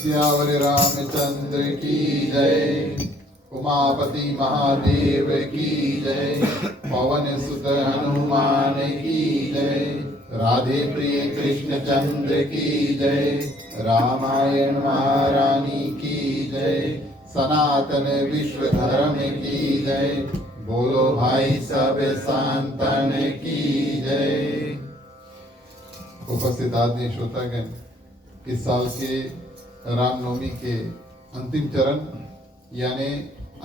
सियावर रामचंद्र की जय। उमापति महादेव की जय। पवन सुत हनुमान की जय। राधे प्रिय कृष्ण चंद्र की जय। रामायण महारानी की जय। सनातन विश्व धर्म की जय। बोलो भाई सब संतन की जय। उपस्थित आदरणीय श्रोतागण, इस साल के रामनवमी के अंतिम चरण यानी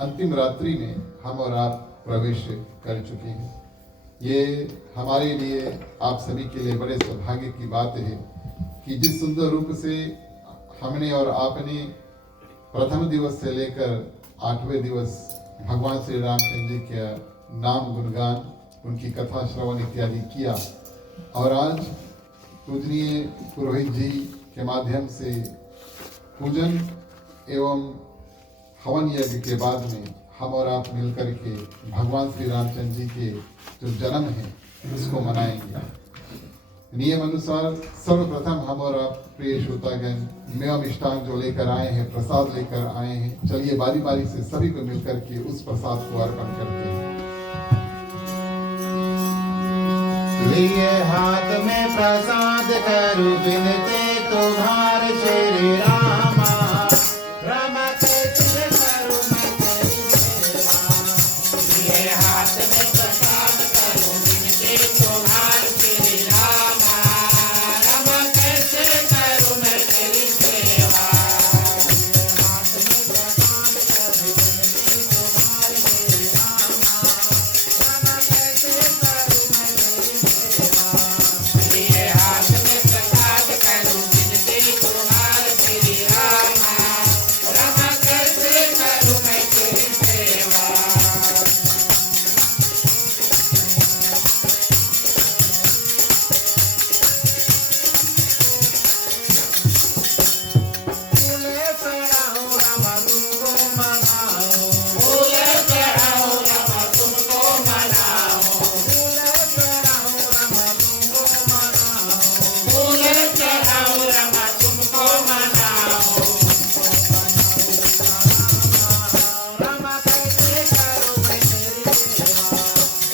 अंतिम रात्रि में हम और आप प्रवेश कर चुके हैं। ये हमारे लिए, आप सभी के लिए बड़े सौभाग्य की बात है कि जिस सुंदर रूप से हमने और आपने प्रथम दिवस से लेकर 8वें दिवस भगवान श्री रामचंद्र जी के नाम गुणगान, उनकी कथा श्रवण इत्यादि किया, और आज पूजनीय पुरोहित जी के माध्यम से पूजन एवं हवन यज्ञ के बाद में हम और आप मिलकर के भगवान श्री रामचंद्र जी के जो जन्म है उसको मनाएंगे। नियम अनुसार सर्वप्रथम हम और आप प्रिय श्रोतागण मेवा मिष्टान जो लेकर आए हैं, प्रसाद लेकर आए हैं, चलिए बारी बारी से सभी को मिलकर के उस प्रसाद को अर्पण करते हैं। लिए हाथ में प्रसाद करूं बिनते तुम्हारे श्री रामा, रामा कैसे करूं मैं तेरी सेवा। लिए हाथ में प्रसाद करूं बिनते तुम्हारे श्री रामा, रामा कैसे करूं मैं तेरी सेवा। हाथ में प्रसाद करूं बिनते तुम्हारे श्री रामा, रामा कैसे करूं मैं तेरी सेवा। लिए हाथ में प्रसाद करूं बिनते तुम्हारे श्री रामा, रामा कैसे करूं मैं तेरी सेवा। फूले चढ़ाऊं रामा तुमको मनाऊं, फूले चढ़ाऊं रामा तुमको मनाऊं, फूले चढ़ाऊं रामा तुमको मनाऊं, फूले चढ़ाऊं रामा तुमको मनाऊं। रामा कैसे करूं मैं तेरी सेवा।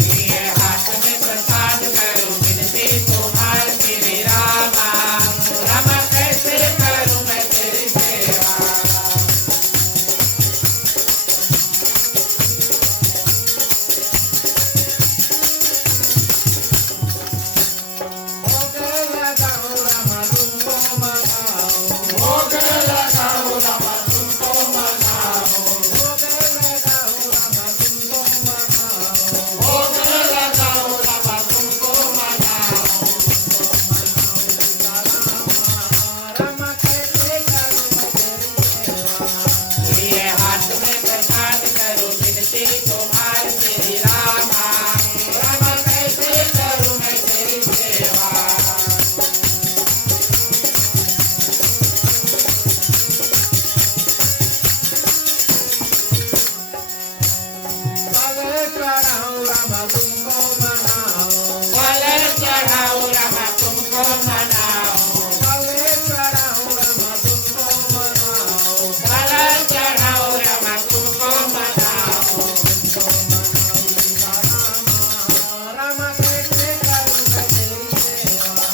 लिए हाथ में प्रसाद करूं बिनते तुम्हारे श्री रामा, रामा कैसे करूं मैं तेरी सेवा। भोग लगाऊं रामा तुमको मनाऊं, भोग लगाऊं रामा तुमको मनाऊं, भोग लगाऊं रामा तुमको मनाऊं, भोग लगाऊं रामा तुमको मनाऊं। रामा कैसे करूं मैं तेरी सेवा। लिए हाथ में प्रसाद करूं बिनते तुम्हारे श्री रामा, रामा कैसे करूं मैं तेरी सेवा। फल चढ़ाऊं रामा तुमको मनाऊं, फल चढ़ाऊं रामा तुमको मनाऊं, फल चढ़ाऊं रामा तुमको मनाऊं, फल चढ़ाऊं रामा तुमको मनाऊं। रामा कैसे करूं मैं तेरी सेवा।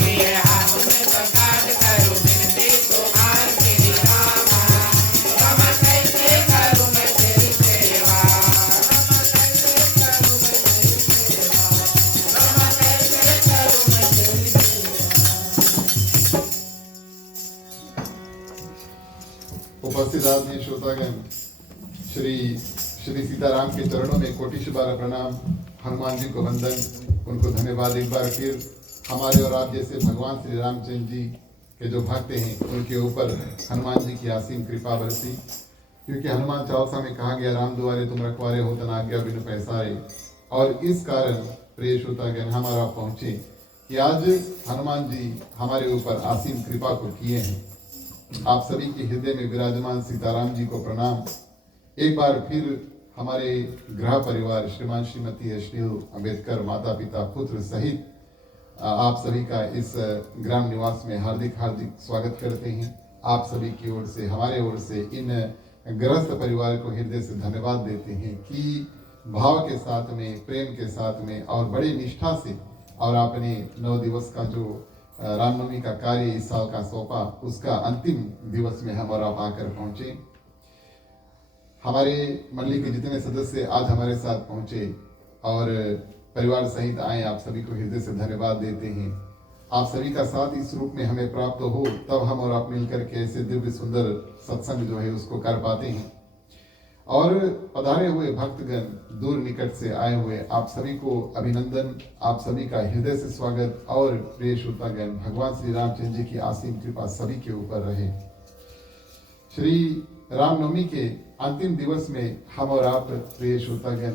लिए हाथ में प्रसाद करूं बिनते तुम्हारे श्री रामा, रामा कैसे करूं मैं तेरी सेवा। रामा कैसे करूं मैं तेरी सेवा। रामा कैसे करूं मैं तेरी सेवा। उपस्थित आदरणीय श्रोतागण, श्री श्री सीताराम के चरणों में कोटि बार प्रणाम, हनुमान जी को वंदन, उनको धन्यवाद एक बार फिर। हमारे और आप जैसे भगवान श्री रामचंद्र जी के जो भक्त हैं उनके ऊपर हनुमान जी की असीम कृपा बरसी, क्योंकि हनुमान चालीसा में कहा गया, राम दुआरे तुम रखवारे हो तना आज्ञा बिनु पैसारे। और इस कारण प्रिय श्रोतागण हम और आप पहुँचे कि आज हनुमान जी हमारे ऊपर असीम कृपा को किए हैं। आप सभी के हृदय में विराजमान सीताराम जी को प्रणाम। एक बार फिर हमारे गृह परिवार श्रीमान श्रीमती अश्लील अम्बेडकर माता पिता पुत्र सहित आप सभी का इस ग्राम निवास में हार्दिक हार्दिक स्वागत करते हैं। आप सभी की ओर से, हमारे ओर से इन गृहस्थ परिवार को हृदय से धन्यवाद देते हैं कि भाव के साथ में, प्रेम के साथ में और बड़ी निष्ठा से और आपने 9 दिवस का जो रामनवमी का कार्य इस साल का सौंपा, उसका अंतिम दिवस में हम और आप आकर पहुंचे। हमारे मंडली के जितने सदस्य आज हमारे साथ पहुंचे और परिवार सहित आए, आप सभी को हृदय से धन्यवाद देते हैं। आप सभी का साथ इस रूप में हमें प्राप्त हो, तब हम और आप मिलकर के ऐसे दिव्य सुंदर सत्संग जो है उसको कर पाते हैं। और पधारे हुए भक्तगण, दूर निकट से आए हुए, आप सभी को अभिनंदन, आप सभी का हृदय से स्वागत। और प्रिय श्रोतागण, भगवान श्री रामचंद्र जी की असीम कृपा सभी के ऊपर रहे। श्री रामनवमी के अंतिम दिवस में हम और आप प्रिय श्रोतागण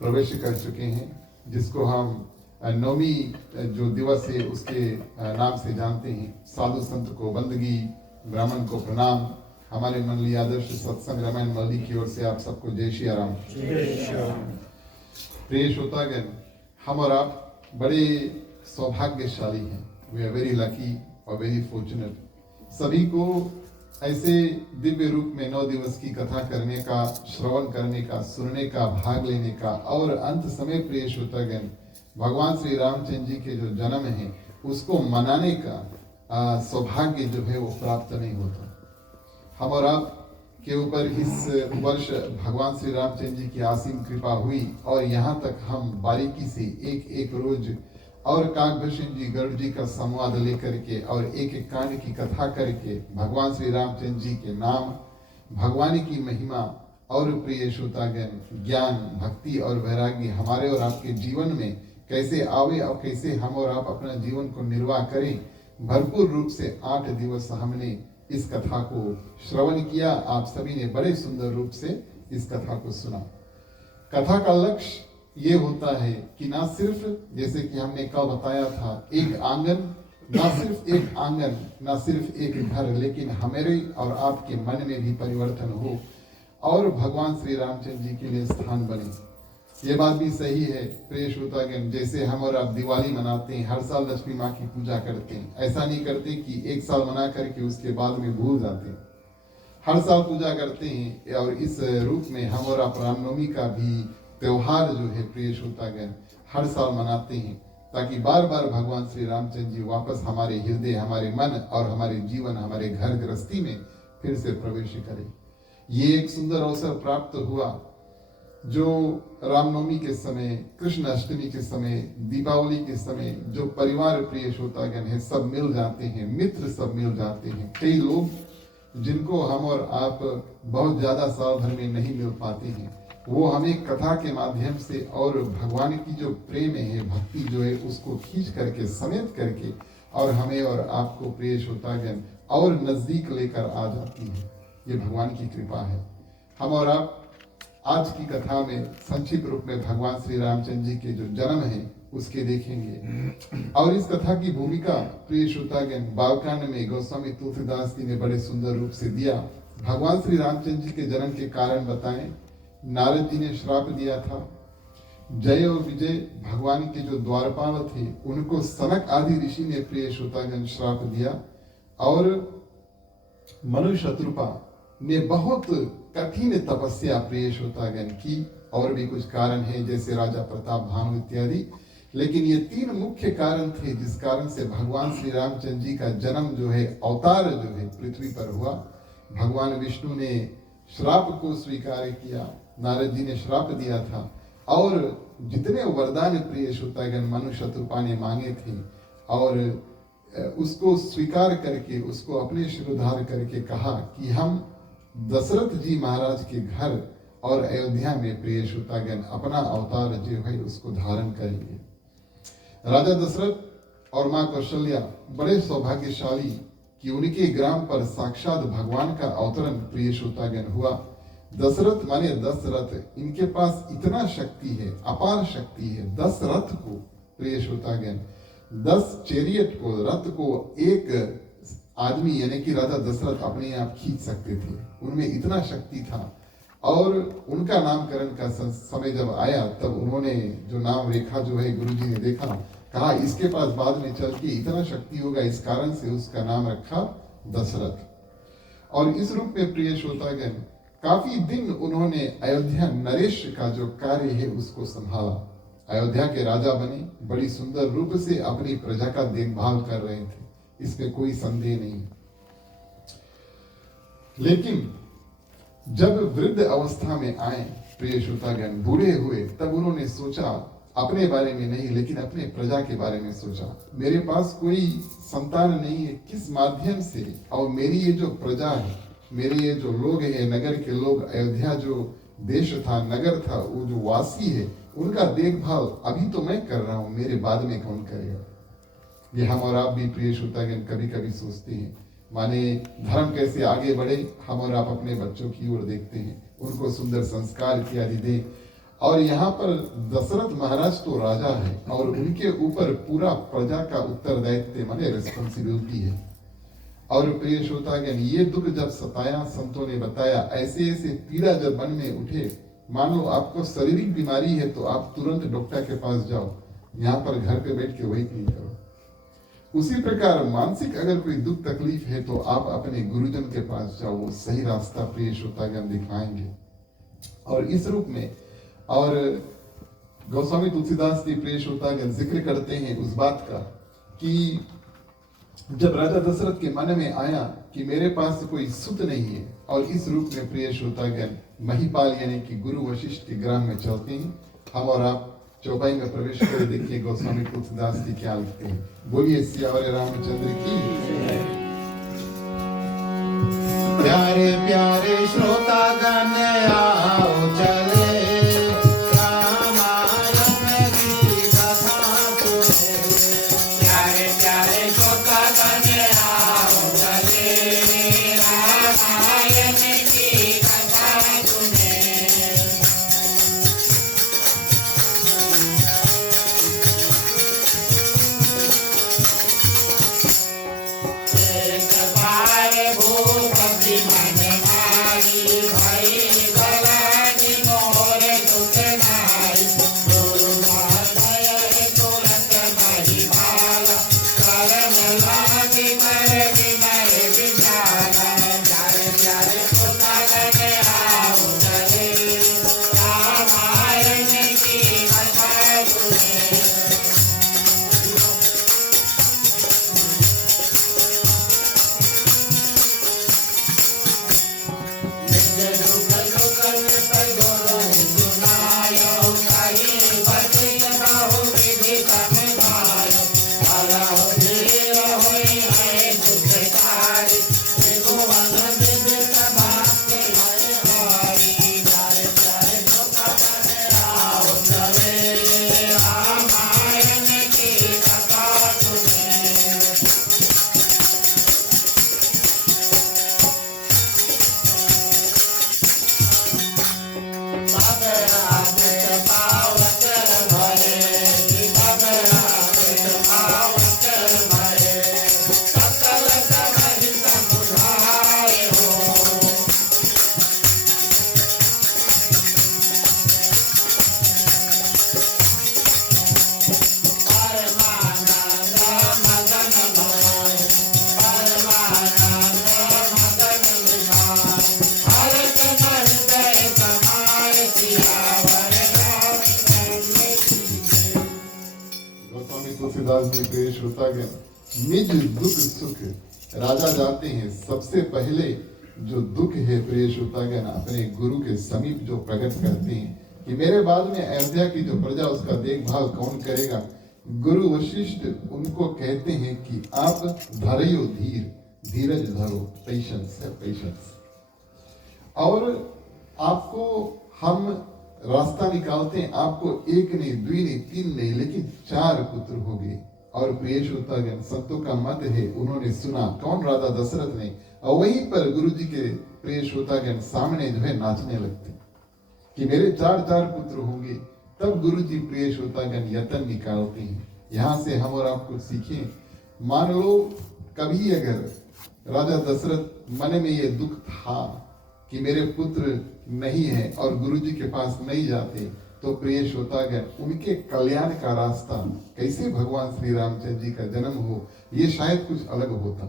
प्रवेश कर चुके हैं, जिसको हम नवमी जो दिवस है उसके नाम से जानते हैं। साधु संत को बंदगी, ब्राह्मण को प्रणाम। हमारे मंडली आदर्श सत्संग रामायण मंडली की ओर से आप सबको जय श्री राम। प्रिय श्रोतागण, हम और आप बड़े सौभाग्यशाली हैं। वी आर वेरी लकी और वेरी फॉर्चुनेट। सभी को ऐसे दिव्य रूप में 9 दिवस की कथा करने का, श्रवण करने का, सुनने का, भाग लेने का और अंत समय प्रिय श्रोतागण भगवान श्री रामचंद्र जी के जो जन्म है उसको मनाने का सौभाग्य जो है वो प्राप्त नहीं होता। हम और आप के ऊपर इस वर्ष भगवान श्री रामचंद्र जी की असीम कृपा हुई और यहाँ तक हम बारीकी से एक एक रोज और काकभूषण जी, गरुड़ जी का संवाद लेकर के और एक एक कांड की कथा करके भगवान श्री रामचंद्र जी के नाम, भगवान की महिमा और प्रिय श्रोतागण ज्ञान, भक्ति और वैराग्य हमारे और आपके जीवन में कैसे आवे और कैसे हम और आप अपना जीवन को निर्वाह करें, भरपूर रूप से 8 दिवस हमने इस कथा को श्रवण किया। आप सभी ने बड़े सुंदर रूप से इस कथा को सुना। कथा का लक्ष्य ये होता है कि ना सिर्फ जैसे कि हमने कल बताया था एक आंगन, ना सिर्फ एक आंगन, ना सिर्फ एक घर, लेकिन हमारे और आपके मन में भी परिवर्तन हो और भगवान श्री रामचंद्र जी के लिए स्थान बने। ये बात भी सही है प्रिय श्रोतागण, जैसे हम और आप दिवाली मनाते हैं, हर साल लक्ष्मी माँ की पूजा करते हैं, ऐसा नहीं करते कि एक साल मना करके उसके बाद में भूल जाते हैं। हर साल पूजा करते हैं और इस रूप में हम और आप रामनवमी का भी त्योहार जो है प्रिय श्रोतागण हर साल मनाते हैं, ताकि बार बार भगवान श्री रामचंद्र जी वापस हमारे हृदय, हमारे मन और हमारे जीवन, हमारे घर गृहस्थी में फिर से प्रवेश करें। ये एक सुंदर अवसर प्राप्त हुआ जो रामनवमी के समय, कृष्ण अष्टमी के समय, दीपावली के समय जो परिवार प्रिय श्रोतागण है सब मिल जाते हैं, मित्र सब मिल जाते हैं। कई लोग जिनको हम और आप बहुत ज्यादा साल भर में नहीं मिल पाते हैं, वो हमें कथा के माध्यम से और भगवान की जो प्रेम है, भक्ति जो है उसको खींच करके, समेत करके और हमें और आपको प्रिय श्रोतागण और नजदीक लेकर आ जाती है। ये भगवान की कृपा है। हम और आप आज की कथा में संक्षिप्त रूप में भगवान श्री रामचंद्र जी के जो जन्म है उसके देखेंगे। और इस कथा की भूमिका प्रिय श्रोतागण बालकांड में गोस्वामी तुलसीदास जी ने बड़े सुंदर रूप से दिया। भगवान श्री रामचंद्र जी के जन्म के कारण बताएं। नारद जी ने श्राप दिया था। जय और विजय भगवान के जो द्वारपाल थे उनको सनक आदि ऋषि ने प्रिय श्रोतागण श्राप दिया और मनु शत्रुपा ने बहुत कठिन तपस्या प्रिय श्रोतागण की। और भी कुछ कारण है जैसे राजा प्रताप भानु इत्यादि, लेकिन ये 3 मुख्य कारण थे जिस कारण से भगवान श्री रामचंद्र जी का जन्म जो है, अवतार जो है पृथ्वी पर हुआ। भगवान विष्णु ने श्राप को स्वीकार किया, नारद जी ने श्राप दिया था और जितने वरदान प्रिय श्रोतागण मनु शत्रुपा ने मांगे थे और उसको स्वीकार करके, उसको अपने शिरोधार करके कहा कि हम दशरथ जी महाराज के घर और अयोध्या में प्रिय श्रोतागण अपना अवतार जो है उसको धारण करेंगे। राजा दशरथ और माँ कौशल्या बड़े सौभाग्यशाली कि उनके ग्राम पर साक्षात भगवान का अवतरण प्रिय श्रोतागण हुआ। दशरथ माने 10 रथ, इनके पास इतना शक्ति है, अपार शक्ति है। 10 रथ को प्रिय श्रोतागण, 10 चैरियट को, रथ को एक आदमी यानी कि राजा दशरथ अपने आप खींच सकते थे। उनमें इतना शक्ति था। और उनका नामकरण का समय जब आया तब उन्होंने जो नाम रेखा जो है गुरु जी ने देखा, कहा इसके पास बाद में चल के इतना शक्ति होगा, इस कारण से उसका नाम रखा दशरथ। और इस रूप में प्रिय श्रोतागण, काफी दिन उन्होंने अयोध्या नरेश का जो कार्य है उसको संभाला। अयोध्या के राजा बने, बड़ी सुंदर रूप से अपनी प्रजा का देखभाल कर रहे थे, इसमें कोई संदेह नहीं। लेकिन जब वृद्ध अवस्था में आए प्रिय श्रोतागण, बूढ़े हुए, तब उन्होंने सोचा, अपने बारे में नहीं लेकिन अपने प्रजा के बारे में सोचा, मेरे पास कोई संतान नहीं है, किस माध्यम से, और मेरी ये जो प्रजा है, मेरे ये जो लोग हैं, नगर के लोग, अयोध्या जो देश था, नगर था, वो जो वासी है, उनका देखभाल अभी तो मैं कर रहा हूं, मेरे बाद में कौन करेगा। ये हम और आप भी प्रिय श्रोतागण कभी कभी सोचते हैं, माने धर्म कैसे आगे बढ़े, हम और आप अपने बच्चों की ओर देखते हैं, उनको सुंदर संस्कार इत्यादि दें। और यहाँ पर दशरथ महाराज तो राजा है और उनके ऊपर पूरा प्रजा का उत्तरदायित्व माने रिस्पॉन्सिबिलिटी है। और प्रिय श्रोतागण, ये दुख जब सताया, संतों ने बताया, ऐसे ऐसे पीड़ा जब मन में उठे, मान लो आपको शारीरिक बीमारी है तो आप तुरंत डॉक्टर के पास जाओ, यहाँ पर घर पे बैठ के वही नहीं करो। उसी प्रकार मानसिक अगर कोई दुख तकलीफ है तो आप अपने गुरुजन के पास जाओ, वो सही रास्ता प्रिय श्रोतागण दिखाएंगे। और इस रूप में और गोस्वामी तुलसीदास जी प्रिय श्रोतागण जिक्र करते हैं उस बात का कि जब राजा दशरथ के मन में आया कि मेरे पास कोई सुत नहीं है, और इस रूप में प्रिय श्रोतागण महिपाल यानी कि गुरु वशिष्ठ के ग्राम में चलते हैं। हम और आप चौपाई में प्रवेश कर देखिए गोस्वामी तुलसीदास जी क्या लिखते हैं। बोलिए सियावर रामचंद्र की। प्यारे प्यारे श्रोतागण आओ चले रामायण की कथा सुने। प्यारे प्यारे श्रोतागण आओ चले रामायण की कथा सुने। एक बार भूपति मन मारी भई गलानी मोर दुख नाई। गुरु महाशय तुरंत महिमाला करम लागी कर विनय विचारा। प्यारे प्यारे श्रोतागण आओ चले रामायण की कथा सुने। तुलसीदास जी प्रिय श्रोतागण, निज दुख सुख राजा जाते हैं, सबसे पहले जो दुख है प्रिय श्रोतागण अपने गुरु के समीप जो प्रकट करते हैं कि मेरे बाद में अयोध्या की जो प्रजा उसका देखभाल कौन करेगा। गुरु वशिष्ठ उनको कहते हैं कि आप धरयो धीर, धीरज धरो, पेशेंस है, पेशेंस। और आपको हम रास्ता निकालते हैं, आपको एक नहीं, दुई नहीं, तीन नहीं, लेकिन 4 पुत्र हो गए। और प्रिय श्रोतागण, संतों का मत है, उन्होंने सुना, कौन, राजा दशरथ ने, और वहीं पर गुरु जी के प्रिय श्रोतागण सामने जो है नाचने लगते कि मेरे 4 पुत्र होंगे। तब गुरु जी प्रिय श्रोतागण यतन निकालते हैं। यहाँ से हम और आप कुछ सीखें। मान लो कभी अगर राजा दशरथ मन में ये दुख था कि मेरे पुत्र नहीं है और गुरु जी के पास नहीं जाते, तो प्रिय श्रोतागण उनके कल्याण का रास्ता कैसे भगवान श्री रामचंद्र जी का जन्म हो, ये शायद कुछ अलग होता।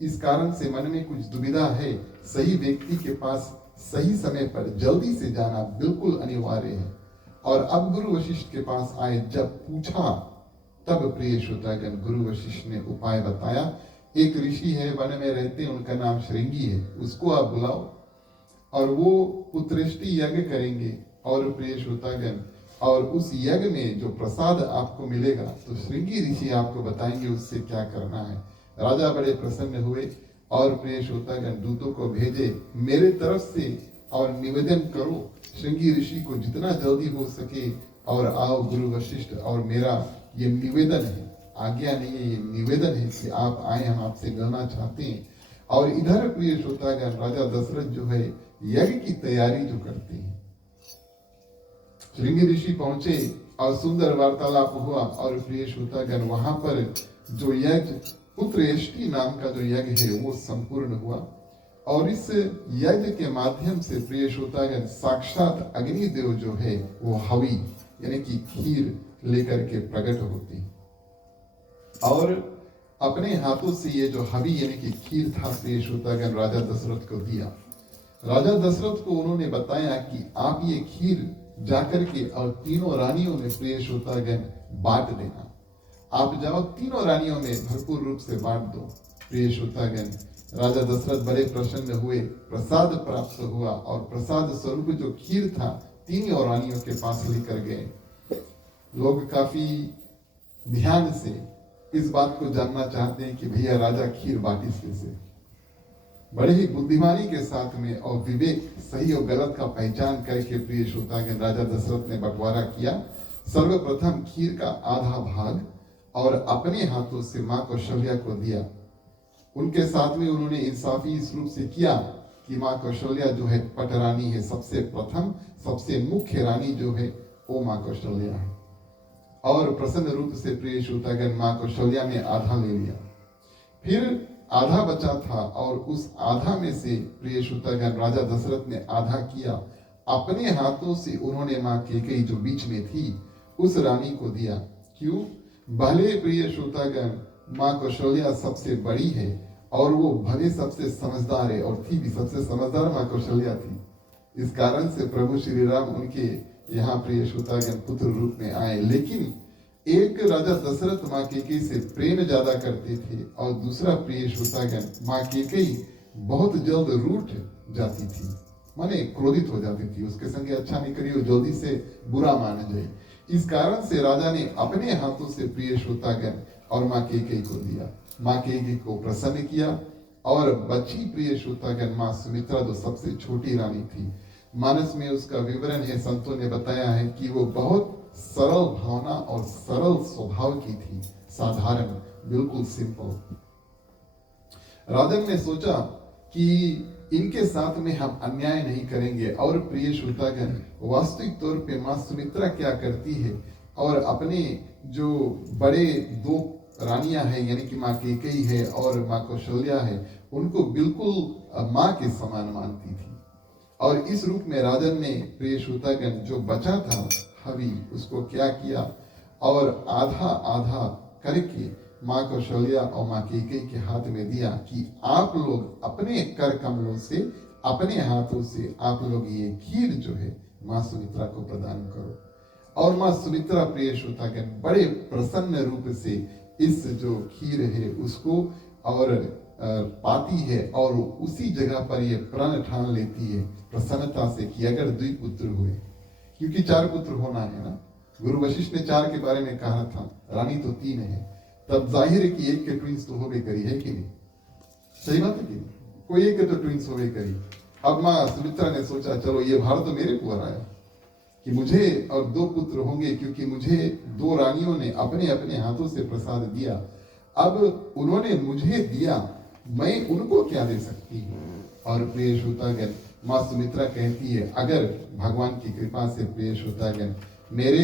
इस कारण से मन में कुछ दुविधा है। सही व्यक्ति के पास सही समय पर जल्दी से जाना बिल्कुल अनिवार्य है। और अब गुरु वशिष्ठ के पास आए, जब पूछा तब प्रिय श्रोतागण गुरु वशिष्ठ ने उपाय बताया। एक ऋषि है, वन में रहते, उनका नाम श्रृंगी है, उसको आप बुलाओ और वो पुत्रेष्टि यज्ञ करेंगे। और प्रिय श्रोतागण, और उस यज्ञ में जो प्रसाद आपको मिलेगा तो श्रृंगी ऋषि आपको बताएंगे उससे क्या करना है। राजा बड़े प्रसन्न हुए और प्रिय श्रोतागण दूतों को भेजे, मेरे तरफ से और निवेदन करो श्रृंगी ऋषि को जितना जल्दी हो सके और आओ गुरु वशिष्ठ। और मेरा ये निवेदन है, आज्ञा नहीं है, ये निवेदन है कि आप आए, हम आपसे मिलना चाहते हैं। और इधर प्रिय श्रोतागण राजा दशरथ जो है यज्ञ की तैयारी जो करते हैं। श्रृंगी ऋषि पहुंचे और सुंदर वार्तालाप हुआ। और प्रिय श्रोतागण वहां पर जो यज्ञ पुत्रेष्टि नाम का जो यज्ञ है वो संपूर्ण हुआ। और इस यज्ञ के माध्यम से प्रिय श्रोतागण साक्षात अग्निदेव जो है वो हवि यानी कि खीर लेकर के प्रकट होती और अपने हाथों से ये जो हवि यानी कि खीर था प्रिय श्रोतागण राजा दशरथ को दिया। राजा दशरथ को उन्होंने बताया कि आप ये खीर जाकर के और तीनों रानियों में प्रिय श्रोतागण बांट देना। आप जाओ तीनों रानियों में भरपूर रूप से बांट दो। प्रिय श्रोतागण राजा दशरथ बड़े प्रसन्न हुए, प्रसाद प्राप्त हुआ और प्रसाद स्वरूप जो खीर था तीनों रानियों के पास लेकर गए। लोग काफी ध्यान से इस बात को जानना चाहते हैं कि भैया राजा खीर बांटी कैसे। बड़े ही बुद्धिमानी के साथ में और विवेक, सही और गलत का पहचान करके प्रिय श्रोतागण राजा दशरथ ने बंटवारा किया। सर्वप्रथम खीर का आधा भाग और अपने हाथों से मां कौशल्या को दिया। उनके साथ में उन्होंने इंसाफी इस रूप से किया कि मां कौशल्या जो है पटरानी है, सबसे प्रथम सबसे मुख्य रानी जो है वो मां कौशल्या है। और प्रसन्न रूप से प्रिय श्रोतागण मां कौशल्या ने आधा ले लिया। फिर आधा बचा था और उस आधा में से प्रिय श्रोतागण राजा दशरथ ने आधा किया। अपने हाथों से उन्होंने मां कैकेयी जो बीच में थी उस रानी को दिया। क्यों? भले प्रिय श्रोतागण मां कौशल्या सबसे बड़ी है और वो भले सबसे समझदार है और थी भी सबसे समझदार मां कौशल्या थी। इस कारण से प्रभु श्री राम उनके यहाँ प्रिय श्रोतागण पुत्र रूप में आए। लेकिन एक राजा दशरथ मां कैकेयी से प्रेम ज्यादा करते थे और दूसरा प्रिय श्रोतागण मां कैकेयी बहुत जल्द रूठ जाती थी, माने क्रोधित हो जाती थी, उसके संगे अच्छा नहीं करियो, जल्दी से बुरा मान जाए। इस कारण से राजा ने अपने हाथों से प्रिय श्रोतागण और मां कैकेयी को दिया। मां कैकेयी को प्रसन्न किया और बची प्रिय श्रोतागण मां सुमित्रा जो सबसे छोटी रानी थी। मानस में उसका विवरण है, संतों ने बताया है कि वो बहुत सरल भावना और सरल स्वभाव की थी, साधारण, बिल्कुल सिंपल। राजन ने सोचा कि इनके साथ में हम अन्याय नहीं करेंगे। और प्रिय श्रोतागण वास्तविक तौर पे मां सुमित्रा क्या करती है और अपने जो बड़े दो रानियां हैं यानी कि मां कैकेयी है और मां कौशल्या है, उनको बिल्कुल मां के समान मानती थी। और इस रूप में राजन ने प्रिय श्रोतागण जो बचा था हवि उसको क्या किया और आधा आधा करके मां कौशल्या और मां कैकेयी के हाथ में दिया कि आप लोग अपने कर कमलों से, अपने हाथों से आप लोग ये खीर जो है मां सुमित्रा को प्रदान करो। और मां सुमित्रा प्रिय श्रोतागण बड़े प्रसन्न रूप से इस जो खीर है उसको और पाती है और उसी जगह पर ये प्रण ठान लेती है प्रसन्नता से कि अगर 2 पुत्र हुए, क्योंकि 4 पुत्र होना है ना, गुरु वशिष्ठ ने 4 के बारे में कहा था, रानी तो 3 है, तब जाहिर है कि एक के ट्विंस तो होवे करी है कि नहीं, सही बात है कि नहीं? कोई एक के तो ट्विंस होवे करी। अब मां सुमित्रा ने सोचा चलो ये भार तो मेरे ऊपर आया कि मुझे और 2 पुत्र होंगे, क्योंकि मुझे 2 रानियों ने अपने अपने हाथों से प्रसाद दिया, अब उन्होंने मुझे दिया, मैं उनको क्या दे सकती हूँ। और प्रिय श्रोतागण मां सुमित्रा कहती है अगर भगवान की कृपा से प्रिय श्रोतागण मेरे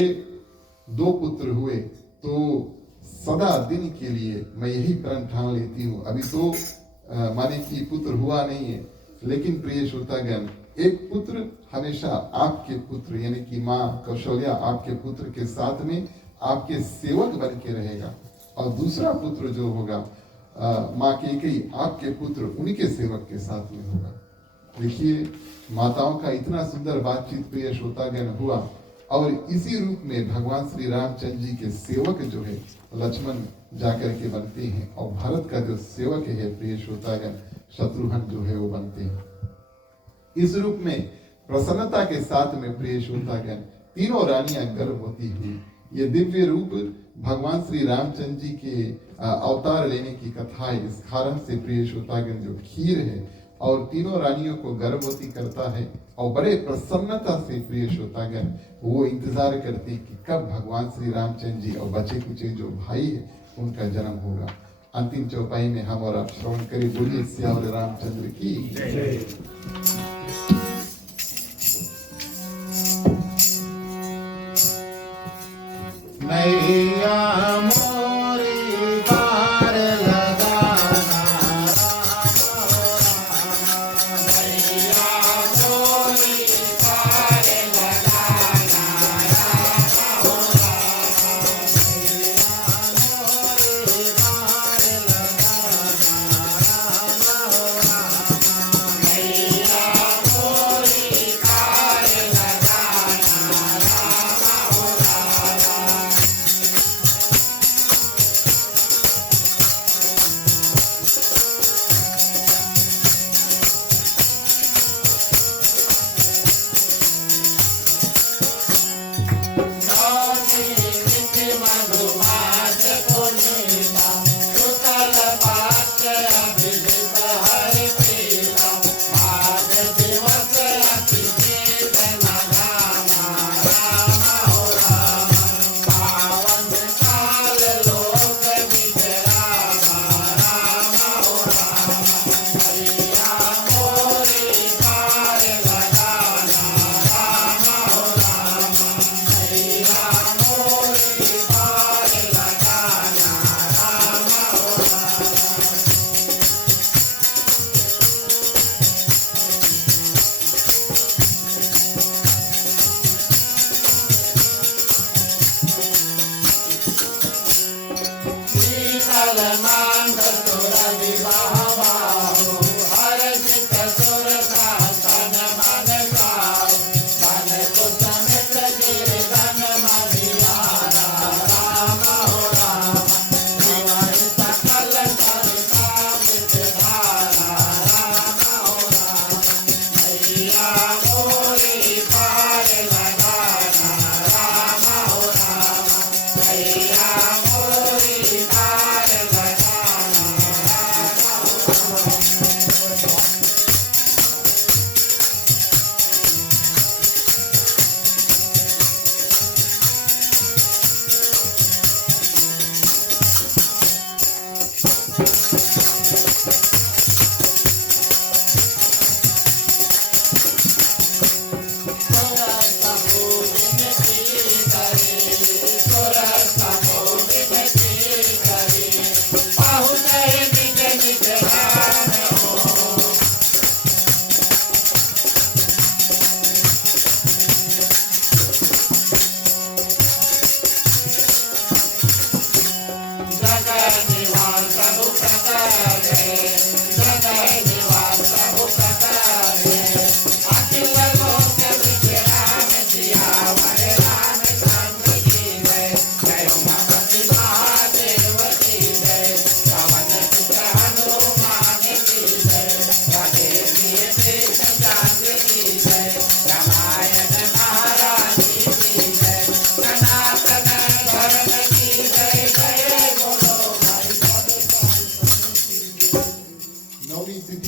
2 पुत्र हुए तो सदा दिन के लिए मैं यही प्रण ठान लेती हूँ। अभी तो माने कि पुत्र हुआ नहीं है, लेकिन प्रिय श्रोतागण एक पुत्र हमेशा आपके पुत्र यानी कि मां कौशल्या आपके पुत्र के साथ में आपके सेवक बन के रहेगा और दूसरा पुत्र जो होगा माँ कैकेयी आपके पुत्र उनके सेवक के साथ में होगा। देखिए माताओं का इतना सुंदर बातचीत प्रिय श्रोतागण हुआ और इसी रूप में भगवान श्री रामचंद्र जी के सेवक जो है लक्ष्मण जाकर के बनते हैं और भरत का जो सेवक है प्रिय श्रोतागण शत्रुघ्न जो है वो बनते हैं। इस रूप में प्रसन्नता के साथ में प्रिय श्रोतागण तीनों रानियां गर्भवती हुई। ये दिव्य रूप भगवान श्री रामचंद्र जी के अवतार लेने की कथा है। इस कारण से प्रिय श्रोतागण जो खीर है और तीनों रानियों को गर्भवती करता है और बड़े प्रसन्नता से प्रिय श्रोतागण वो इंतजार करते कि कब भगवान श्री रामचंद्र जी और बचे कुचे जो भाई है उनका जन्म होगा। अंतिम चौपाई में हम और आप श्रवण करें। बोलिए सियावर रामचंद्र की जय। मैया मोरी पार लगाना मैया मोरी पार लगाना मैया मोरी पार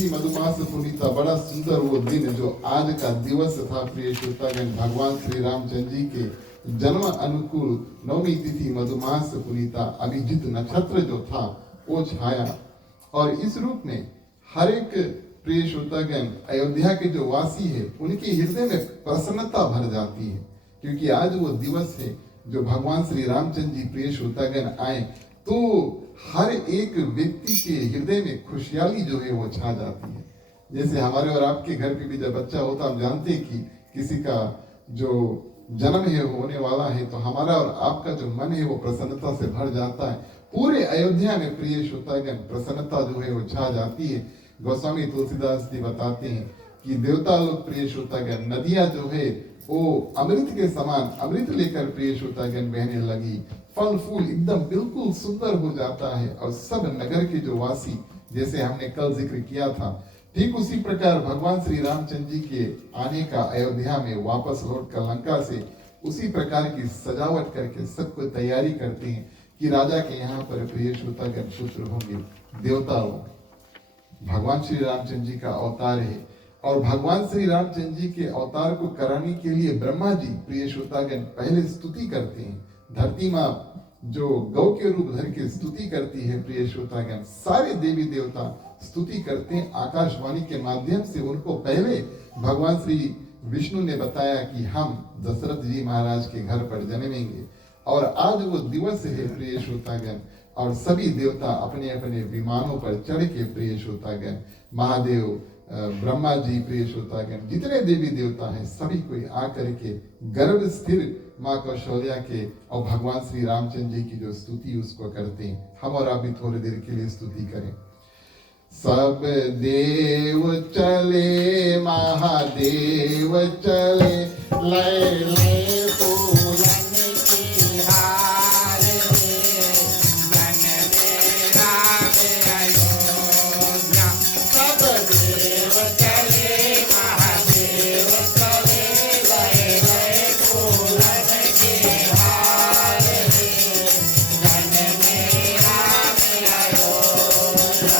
मधुमास पुनीता बड़ा सुंदर वो दिन जो आज का दिवस था प्रिय श्रोतागण भगवान श्री रामचंद्र जी के जन्म अनुकूल नवमी तिथि मधुमास पुनीता अभिजित नक्षत्र जो था वो छाया और इस रूप में हर एक प्रिय श्रोतागण अयोध्या के जो वासी है उनके हृदय में प्रसन्नता भर जाती है क्योंकि आज वो दिवस है जो भगवान श्री रामचंद्र जी प्रिय श्रोतागण आए तो हर एक व्यक्ति के हृदय में खुशहाली जो है वो छा जाती है। जैसे हमारे और आपके घर पे भी जब बच्चा होता हम जानते हैं कि किसी का जो जन्म है होने वाला है तो हमारा और आपका जो मन है वो प्रसन्नता से भर जाता है पूरे अयोध्या में प्रिय श्रोतागण प्रसन्नता जो है वो छा जाती है। गोस्वामी तुलसीदास जी बताते हैं कि देवता लोग प्रिय श्रोतागण नदियां जो है वो अमृत के समान अमृत लेकर प्रिय श्रोतागण बहने लगी। फल फूल एकदम बिल्कुल सुंदर हो जाता है और सब नगर के जो वासी, जैसे हमने कल जिक्र किया था, ठीक उसी प्रकार भगवान श्री रामचंद्र जी के आने का अयोध्या में वापस लौट कर लंका से उसी प्रकार की सजावट करके सबको तैयारी करते हैं कि राजा के यहाँ पर प्रिय श्रोतागण पुत्र होंगे। देवता भगवान श्री रामचंद्र जी का अवतार है और भगवान श्री रामचंद्र जी के अवतार को कराने के लिए ब्रह्मा जी प्रिय श्रोतागण पहले स्तुति करते हैं। धरती माँ जो गौ के रूप धर के स्तुति करती है प्रिय श्रोतागण, सारे देवी देवता स्तुति करते हैं। आकाशवाणी के माध्यम से उनको पहले भगवान श्री विष्णु ने बताया कि हम दशरथ जी महाराज के घर पर जन्मेंगे और आज वो दिवस है प्रिय श्रोतागण। और सभी देवता अपने अपने विमानों पर चढ़ के प्रिय श्रोतागण, महादेव, ब्रह्मा जी, प्रिय श्रोतागण, जितने देवी देवता हैं सभी कोई आकर के गर्भ स्थिर माँ कौशल्या के और भगवान श्री रामचंद्र जी की जो स्तुति उसको करते हैं। हम और आप भी थोड़ी देर के लिए स्तुति करें। सब देव चले महादेव चले, लय लय फूलन की हार रे, मन में राम अयोध्या। सब देव चले महादेव चले, लय लय फूलन की हार रे, मन में राम अयोध्या।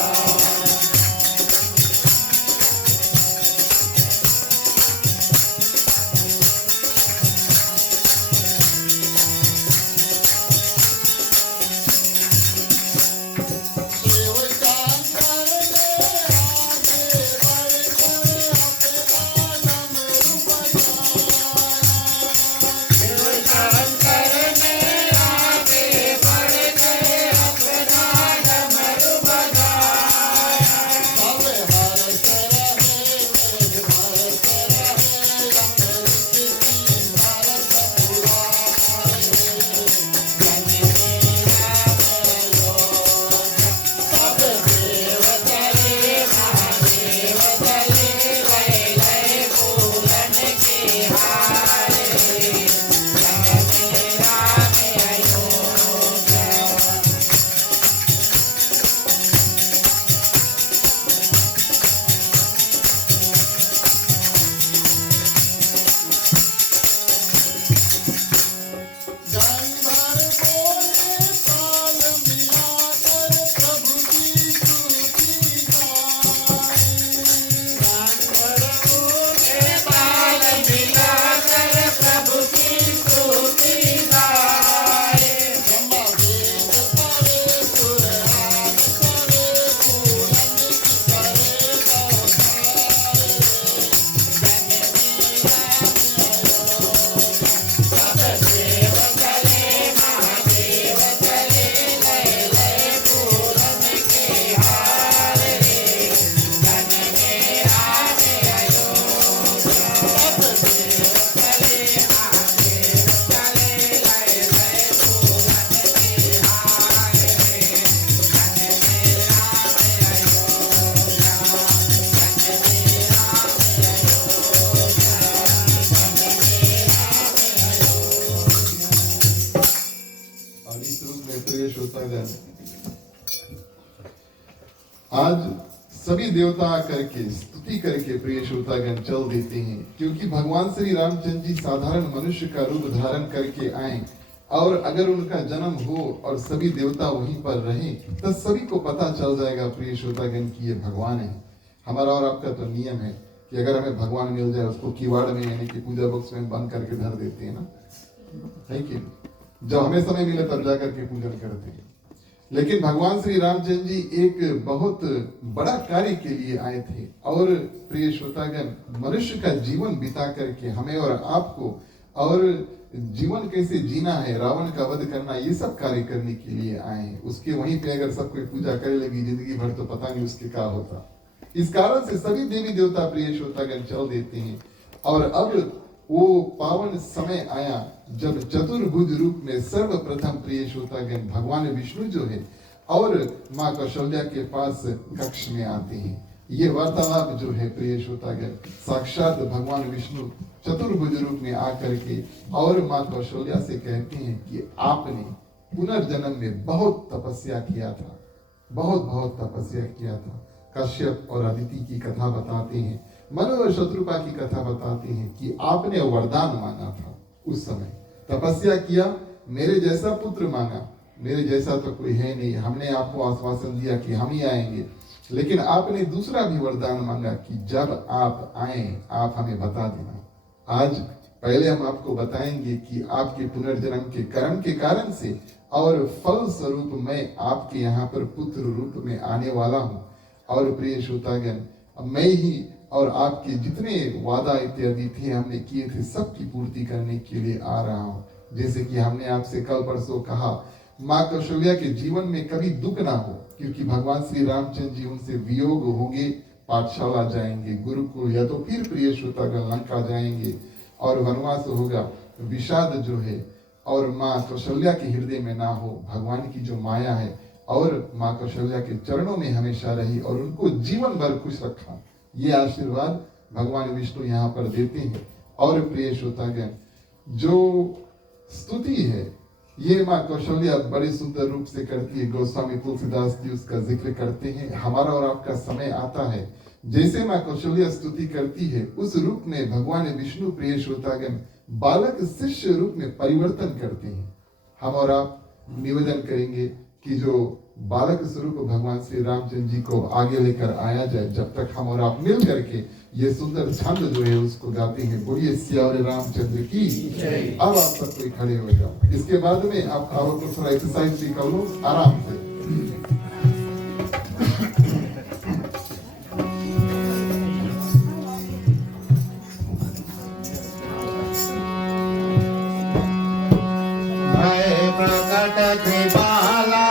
आज सभी देवता करके स्तुति करके प्रिय श्रोतागण चल देते हैं, क्योंकि भगवान श्री रामचंद्र जी साधारण मनुष्य का रूप धारण करके आए और अगर उनका जन्म हो और सभी देवता वहीं पर रहें तो सभी को पता चल जाएगा प्रिय श्रोतागण कि ये भगवान है। हमारा और आपका तो नियम है कि अगर हमें भगवान मिल जाए उसको किवाड़ में यानी कि पूजा बॉक्स में बंद करके धर देते हैं ना, है कि जब हमें समय मिले तब जाकर के पूजन करते हैं। लेकिन भगवान श्री रामचंद्र जी एक बहुत बड़ा कार्य के लिए आए थे और प्रिय श्रोतागण मनुष्य का जीवन बिता करके हमें और आपको और जीवन कैसे जीना है, रावण का वध करना, ये सब कार्य करने के लिए आए हैं। उसके वहीं पे अगर सब कोई पूजा करे लगी जिंदगी भर तो पता नहीं उसके क्या होता। इस कारण से सभी देवी देवता प्रिय श्रोतागण चल देते हैं और अब वो पावन समय आया जब चतुर्भुज रूप में सर्वप्रथम प्रिय श्रोतागण भगवान विष्णु जो है और माँ कौशल्या के पास कक्ष में आते हैं। ये वार्तालाप जो है प्रिय श्रोतागण साक्षात भगवान विष्णु चतुर्भुज रूप में आकर के और माँ कौशल्या से कहते हैं कि आपने पुनर्जन्म में बहुत तपस्या किया था, बहुत तपस्या किया था। कश्यप और अदिति की कथा बताते हैं, मनु और शत्रुपा की कथा बताते हैं कि आपने वरदान मांगा था। उस समय तपस्या किया, मेरे जैसा पुत्र मांगा, मेरे जैसा तो कोई है नहीं, हमने आपको आश्वासन दिया कि हम ही आएंगे, लेकिन आपने दूसरा भी वरदान मांगा कि जब आप आए आप हमें बता देना। आज पहले हम आपको बताएंगे कि आपके पुनर्जन्म के कर्म के कारण से और फल स्वरूप मैं आपके यहाँ पर पुत्र रूप में आने वाला हूँ। और प्रिय श्रोतागण मैं ही और आपके जितने वादा इत्यादि थे हमने किए थे सबकी पूर्ति करने के लिए आ रहा हूँ। जैसे कि हमने आपसे कल परसों कहा माँ कौशल्या के जीवन में कभी दुख ना हो, क्योंकि भगवान श्री रामचंद्र जी उनसे वियोग होंगे, पाठशाला जाएंगे, गुरुकुल या तो फिर प्रिय श्रोतागण लंका जाएंगे और वनवास होगा। विषाद जो है और माँ कौशल्या के हृदय में ना हो, भगवान की जो माया है और माँ कौशल्या के चरणों में हमेशा रही और उनको जीवन भर खुश रखा, ये आशीर्वाद भगवान विष्णु यहाँ पर देते हैं। और प्रिय श्रोतागण जो स्तुति है ये माँ कौशल्या बड़े सुंदर रूप से करती है। गोस्वामी तुलसीदास जी उसका जिक्र करते हैं। हमारा और आपका समय आता है जैसे माँ कौशल्या स्तुति करती है उस रूप में भगवान विष्णु प्रिय श्रोतागण बालक शिष्य रूप में परिवर्तन करते हैं। हम और आप निवेदन करेंगे कि जो बालक स्वरूप भगवान श्री रामचंद्र जी को आगे लेकर आया जाए। जब तक हम और आप मिल करके ये सुंदर छंद जो है उसको गाते हैं, बोलिए सियावर रामचंद्र की। अब आप सब कोई खड़े हो जाओ। इसके बाद में आप थोड़ा एक्सरसाइज भी कर लो आराम से। प्रगट कृपाला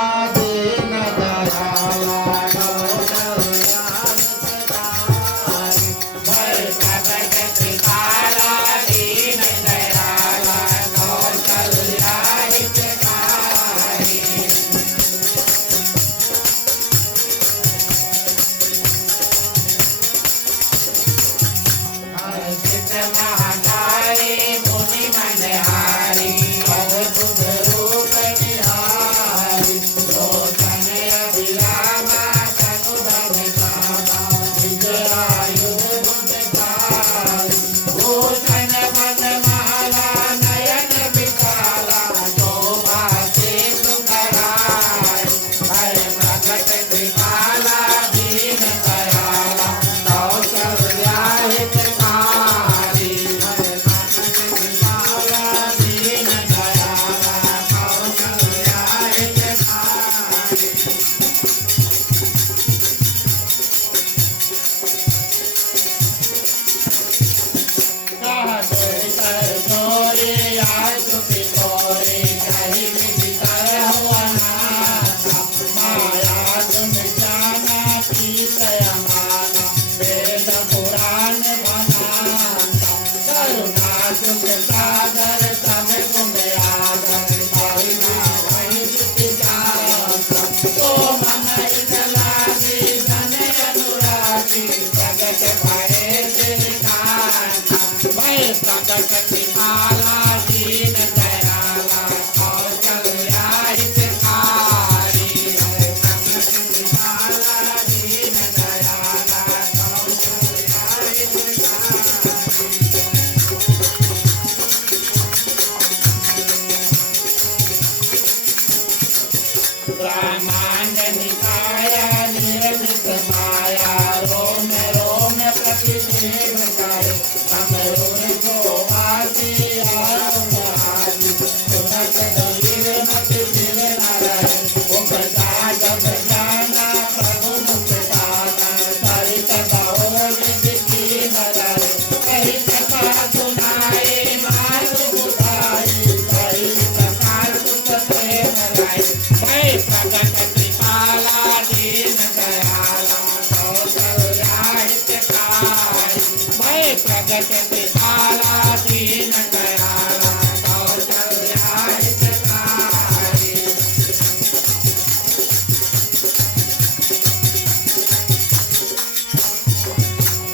दीन दयाला कौशल्या हितकारी।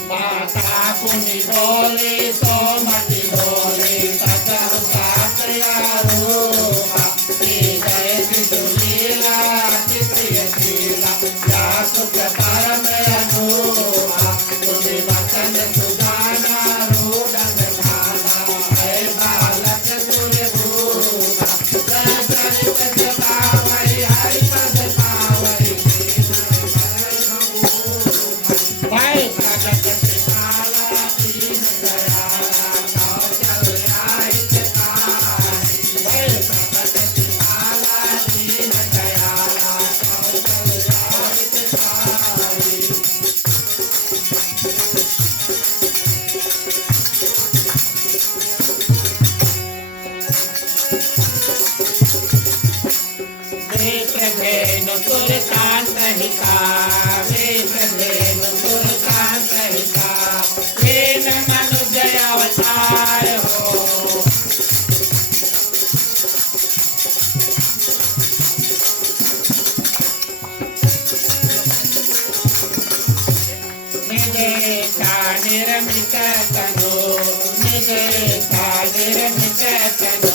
माता कुनी बोली तो मति बोली सतहु सातया रूपा। श्री जय विदुलीला अति प्रियशीला या सुख परम अनूपा। तुझे वचन सुजाना रूडन खाना है बालक तुझे भूखा। चरित जपावै हरि पद पावै भाई प्रगट सिमाला दीन दयाला कौशल्या हितकारी। भाई प्रगट सिमाला दीन दयाला कौशल्या हितकारी। वेद धेनु तुलकांत हिता वेद धेनु तुलकांत हिता। वेद मनुजय अवतार हो निदेशा निर्मित तनु निदेशा निर्मित तनु।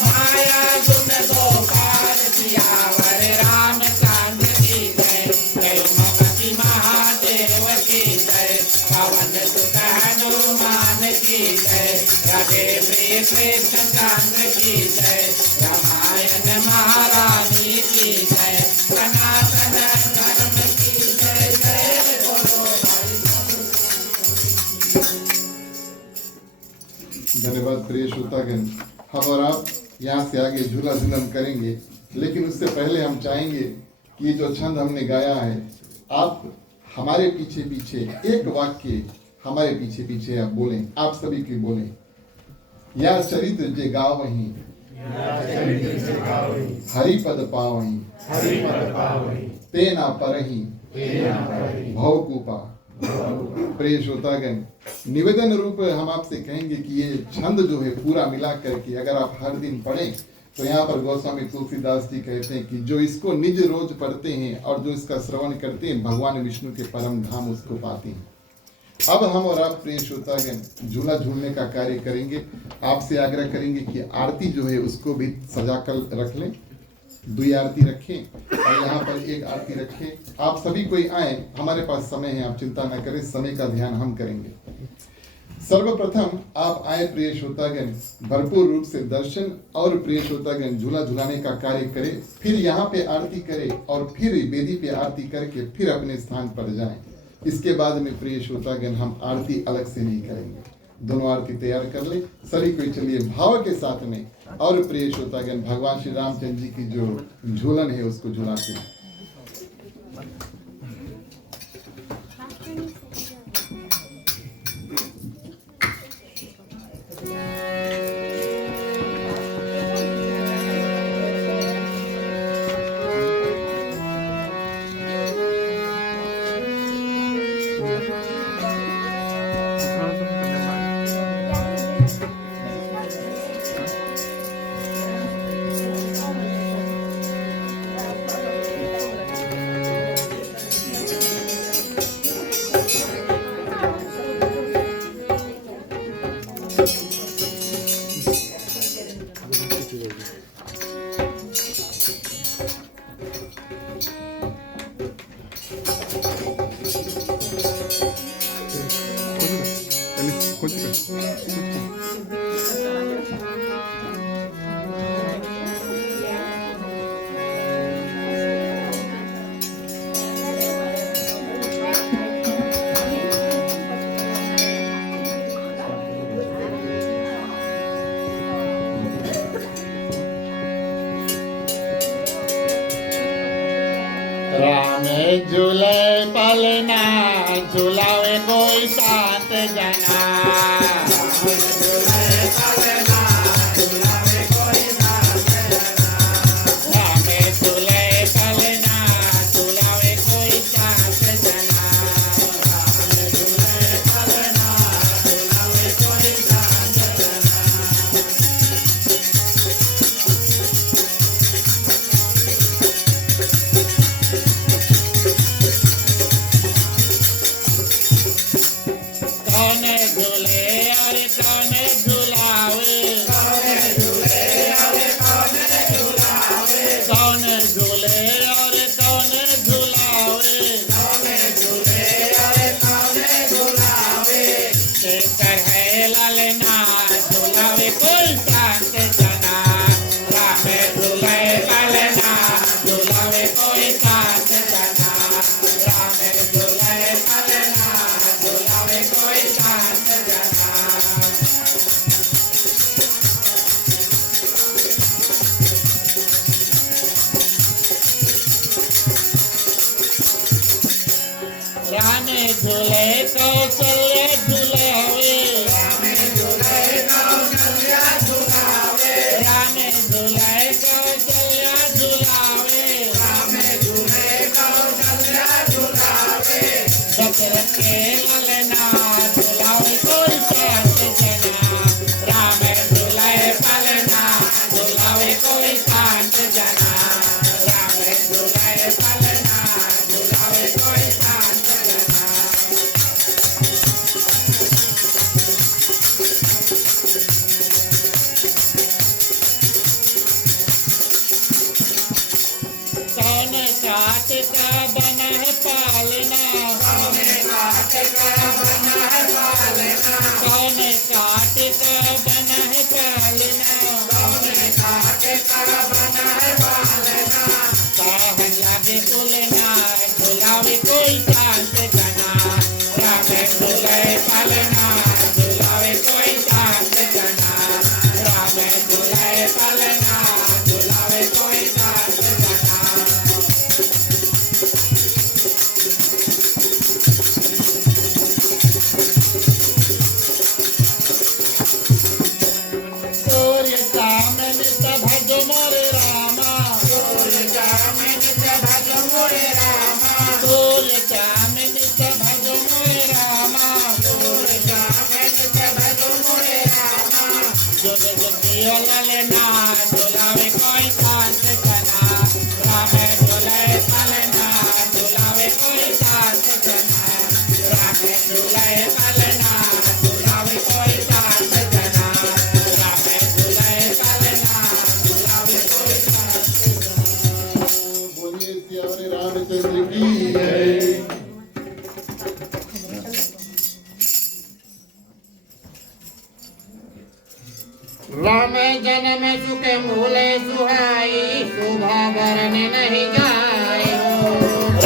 माया गुण गोपाल सियावर रामचंद्र की जय। जय उमापति महादेव की जय। पवन सुत हनुमान की जय। राधे प्रिय कृष्ण चंद्र की जय। रामायण महारानी की जय। सनातन धर्म की जय। जय बोलो भाई। धन्यवाद प्रिय श्रोतागण। हम और आप यहाँ से आगे झूला झूलन करेंगे, लेकिन उससे पहले हम चाहेंगे कि ये जो छंद हमने गाया है, आप हमारे पीछे पीछे एक वाक्य हमारे पीछे पीछे आप बोलें, आप सभी की बोलें। या चरित्र जे गावहीं हरिपद पावहीं तेना परहीं भवकूपा। प्रिय श्रोतागण, निवेदन रूप हम आपसे कहेंगे कि ये छंद जो है पूरा मिला करके अगर आप हर दिन पढ़ें तो यहाँ पर गोस्वामी तुलसीदास जी कहते हैं कि जो इसको निज रोज पढ़ते हैं और जो इसका श्रवण करते हैं भगवान विष्णु के परम धाम उसको पाते हैं। अब हम और आप प्रिय श्रोतागण झूला झूलने का कार्य करेंगे। आपसे आग्रह करेंगे कि आरती जो है उसको भी सजा कर रख लें। 2 आरती रखें और यहाँ पर 1 आरती रखें। आप सभी कोई आए, हमारे पास समय है, आप चिंता न करें, समय का ध्यान हम करेंगे। सर्वप्रथम आप आए प्रिय श्रोतागण, भरपूर रूप से दर्शन और प्रिय श्रोतागण झूला झुलाने का कार्य करें, फिर यहाँ पे आरती करें और फिर वेदी पे आरती करके फिर अपने स्थान पर जाएं। इसके बाद में प्रिय श्रोतागण हम आरती अलग से नहीं करेंगे, दोनों आरती तैयार कर ले। सभी कोई चलिए भाव के साथ में और प्रिय श्रोतागण भगवान श्री रामचंद्र जी की जो झूलन है उसको झुलाते हैं। राम झूले पलना झूलावे कोई सात जना। कौन झूले और कौन झूलावे कौन झूले और कौन झूलावे शेखर है ललना झूलावे कोई शांत जना राम झूले ललना झूलावे कोई शांत जना राम झूले ललना झूलावे कोई शांत जना रामे झूले कौशल्य झूलावे रामे झूले कौशल्य झूलावे दशरथ के ललना झूलावे कोई शांत जना राम झूले पलना झूलावे कोई शांत जना राम झूले पलना झूलावे कोई शांत जना कौन काट का बना है पालना कौन काट का बना है पालना कहन लागे तुलना झूलावे कोई शांत जना राम झूले पालना झूलावे कोई शांत जना राम झूले पालना झूलावे कोई शांत जना सूर्य कामित भज मोरे रामा सूर्य कामित भज मोरे रामा जुग जुगियो ललना झूलावे कोई शांत जना राम झूले पलना झूलावे कोई शांत जना राम झूले पलना झूलावे कोई शांत जना राम झूले पलना झूलावे कोई शांत जना बोलिए सियावर रामचंद्र की जय। राम जन्म सुख मूले सुहाई शोभा वरण नहीं जाए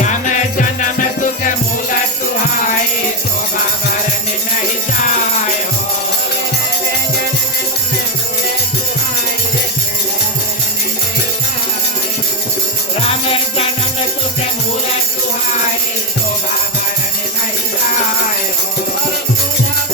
राम जन्म सुख मूल सुहाई शोभा वरण नहीं जाए हो राम जन्म सुख मूल सुहाई शोभा वरण नहीं जाए हो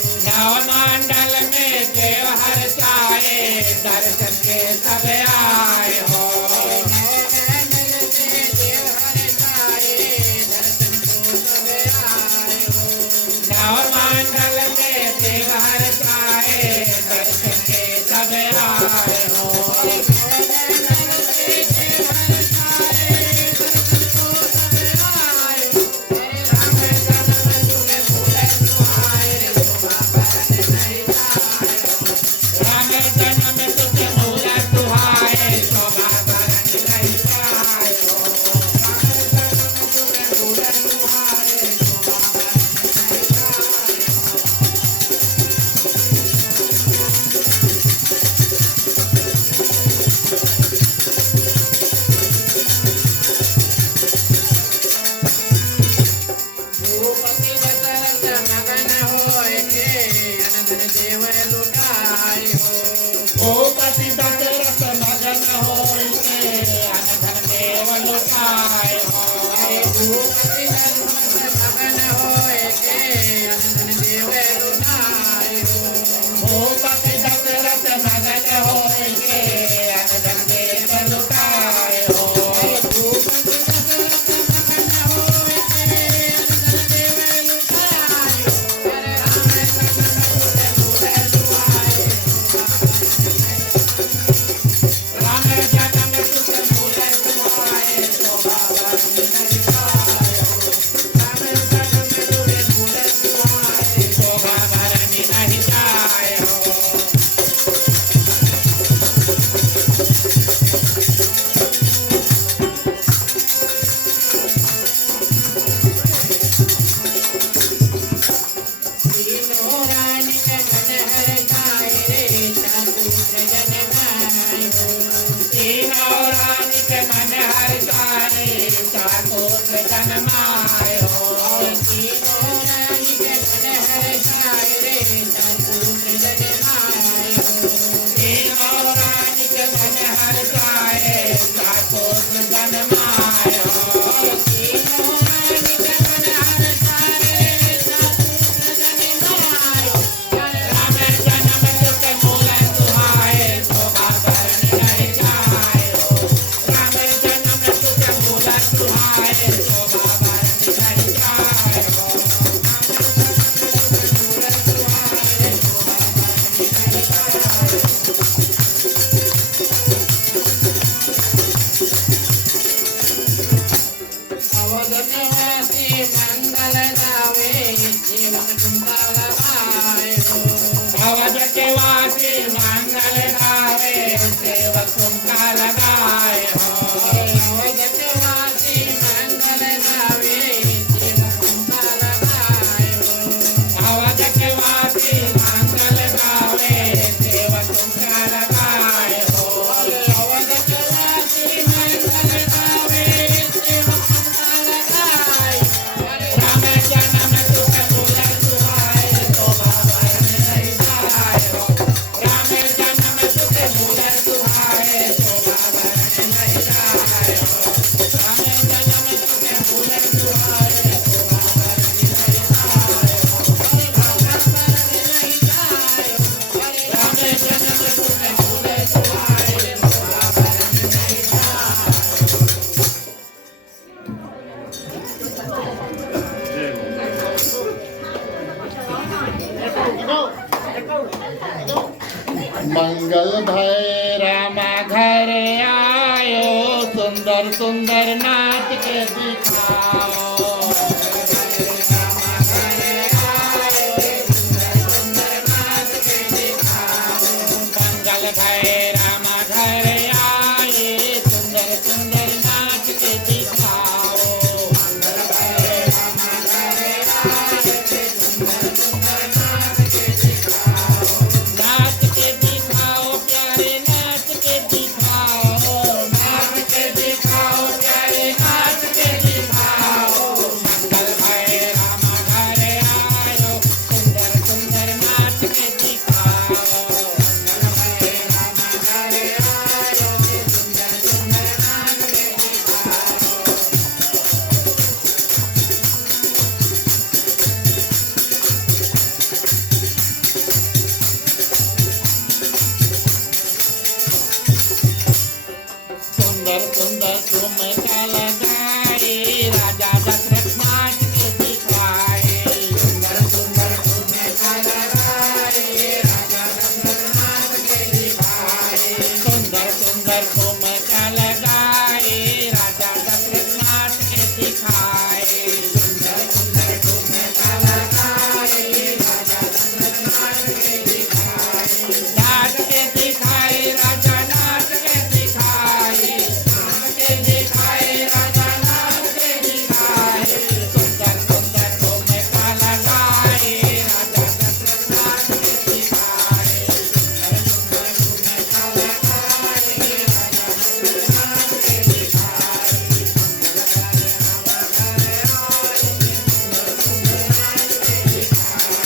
नवमंडल में देव हर चाहे दर्शन के सब आए हो नवमंडल में देव हर चाहे दर्शन के सब आए हो राम जन्म सुख मूल सुहाए शोभा वरण नहीं जाए हो दास मगन होइके अनधन देत लुटाए हो। राम जन्म सुख मूल सुहाए शोभा बरन नहीं जाए हो। राम जन्म सुख मूल सुहाए शोभा बरन नहीं जाए हो। तीनों रानी के मन हर जाए रे पुत्र जन माय हो। तीनों रानी के मन हर जाए पुत्र जन माय हो। तीनों रानी के मन हर जाए रे पुत्र जन माय हो। तीनों रानी के मन हर जाए पुत्र जन माय हो। तीनों रानी के मन हर जाए पुत्र जन माय हो। राम जन्म सुख मूल सुहाए शोभा बरन नहीं जाए हो। राम जन्म सुख मूल सुहाए शोभा बरन नहीं जाए हो। अवधनिवासी मंगल गावे जीवन कुंडल भाए हो। अवधनिवासी मंगल गावे सेवक कुंडल गाए हो। अवधनिवासी मंगल गावे जीवन कुंडल गाए हो। अवधनिवासी मंगल गावे सेवक कुंडल गाए हो। अवधनिवासी मंगल गावे सेवक कुंडल गाए हो। राम जन्म सुख मूल सुहाए शोभा बरन नहीं जाए हो। राम जन्म सुख मूल सुहाए शोभा बरन नहीं जाए हो। राम जन्म सुख मूल सुहाए शोभा बरन नहीं जाए हो। नहीं जाए हो। राम जन्म सुख मूल सुहाए शोभा बरन नहीं जाए हो। मंगल भय रामा घर आयो सुंदर सुंदर नाच के दिखाओ। रामा घर आयो सुंदर सुंदर नाच के दिखाओ। मंगल भय रामा घर आए सुंदर सुंदर नाच के दिखाओ। मंगल भय रामा घर आए सुंदर सुंदर नाच के दिखाओ। नाच के दिखाओ प्यारे नाच के दिखाओ। नाच के दिखाओ प्यारे नाच के दिखाओ। मंगल भय रामा घर आयो सुंदर सुंदर नाच के दिखाओ। मंगल भय रामा घर आयो सुंदर सुंदर नाच के दिखाओ। सुंदर सुंदर ठुमका लगाए राजा दशरथ नाच के दिखाए। सुंदर सुंदर ठुमका लगाए राजा दशरथ नाच के दिखाए। सुंदर सुंदर ठुमका लगाए राजा दशरथ नाच के दिखाए। सुंदर सुंदर ठुमका लगाए राजा दशरथ नाच के दिखाए। नाच के दिखाए राजा नाच के दिखाए। नाच के दिखाए राजा नाच के दिखाए। सुंदर सुंदर ठुमका लगाए राजा दशरथ नाच के दिखाए। सुंदर सुंदर ठुमका लगाए राजा दशरथ नाच के दिखाए। मंगल भय रामा घर आए सुंदर सुंदर नाच के दिखाए।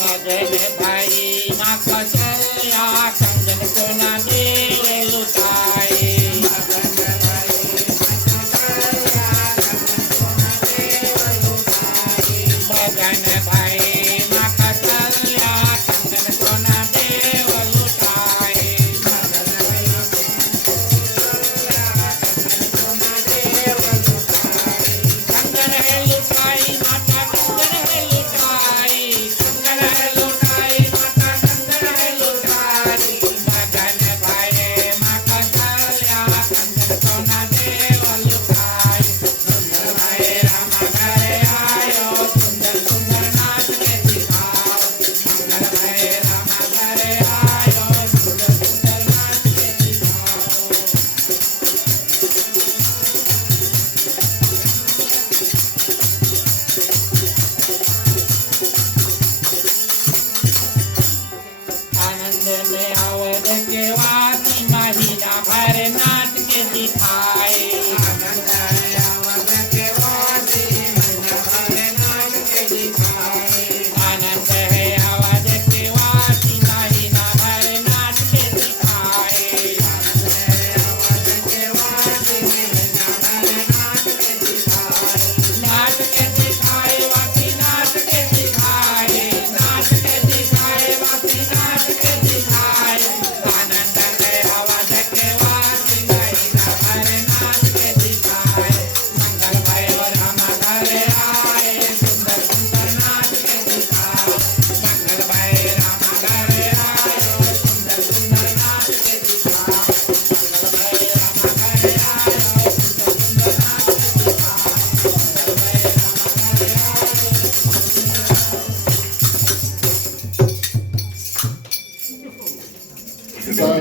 मगन भाई माँ कौशल्या कंगन को न देवे लुटाए।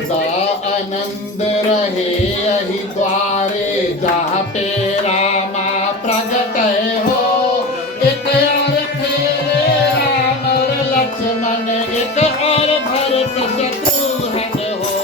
सदा आनंद रहे यही द्वारे जहाँ पे रामा प्रगट हो। एक और खेले राम और लक्ष्मण, एक और भरत शत्रुघ्न हो।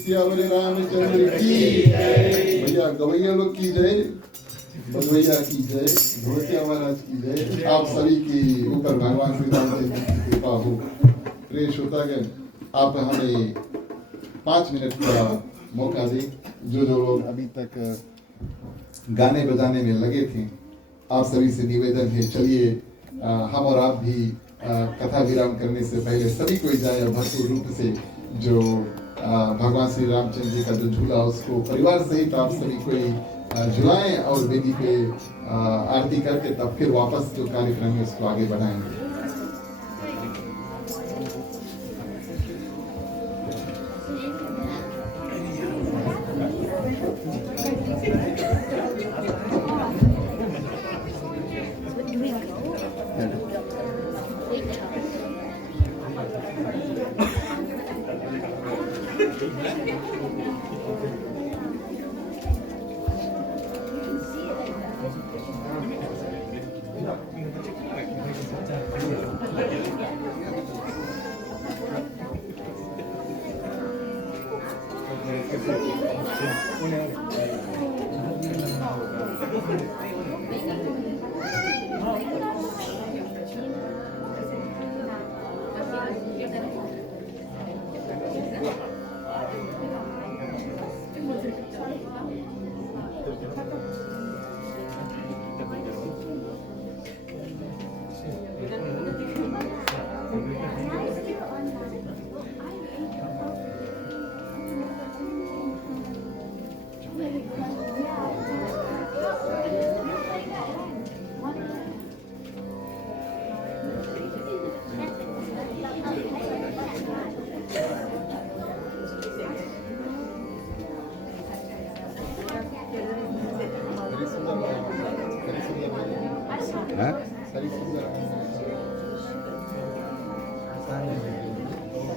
सियावर रामचंद्र की। भैया गवैया लोग की जय। बलवैया की जय, घोटिया महाराज की जय। आप सभी के ऊपर भगवान श्री रामचंद्र की कृपा हो। प्रिय श्रोतागण, आप हमें 5 मिनट का मौका दें। जो लोग अभी तक गाने बजाने में लगे थे, आप सभी से निवेदन है, चलिए हम और आप भी कथा विराम करने से पहले सभी को जाए और भरपूर रूप से जो भगवान श्री रामचंद्र जी का जो झूला उसको परिवार सहित आप सभी को झुलाएं और वेदी पे आरती करके तब फिर वापस जो कार्यक्रम है उसको आगे बढ़ाएंगे।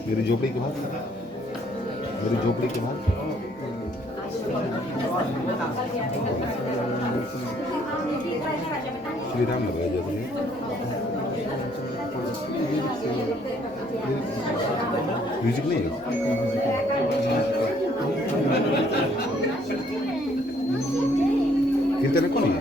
मेरी झोपड़ी के बाद श्री राम लगाया जाते हैं। म्यूजिक नहीं है, कीर्तन कौन है?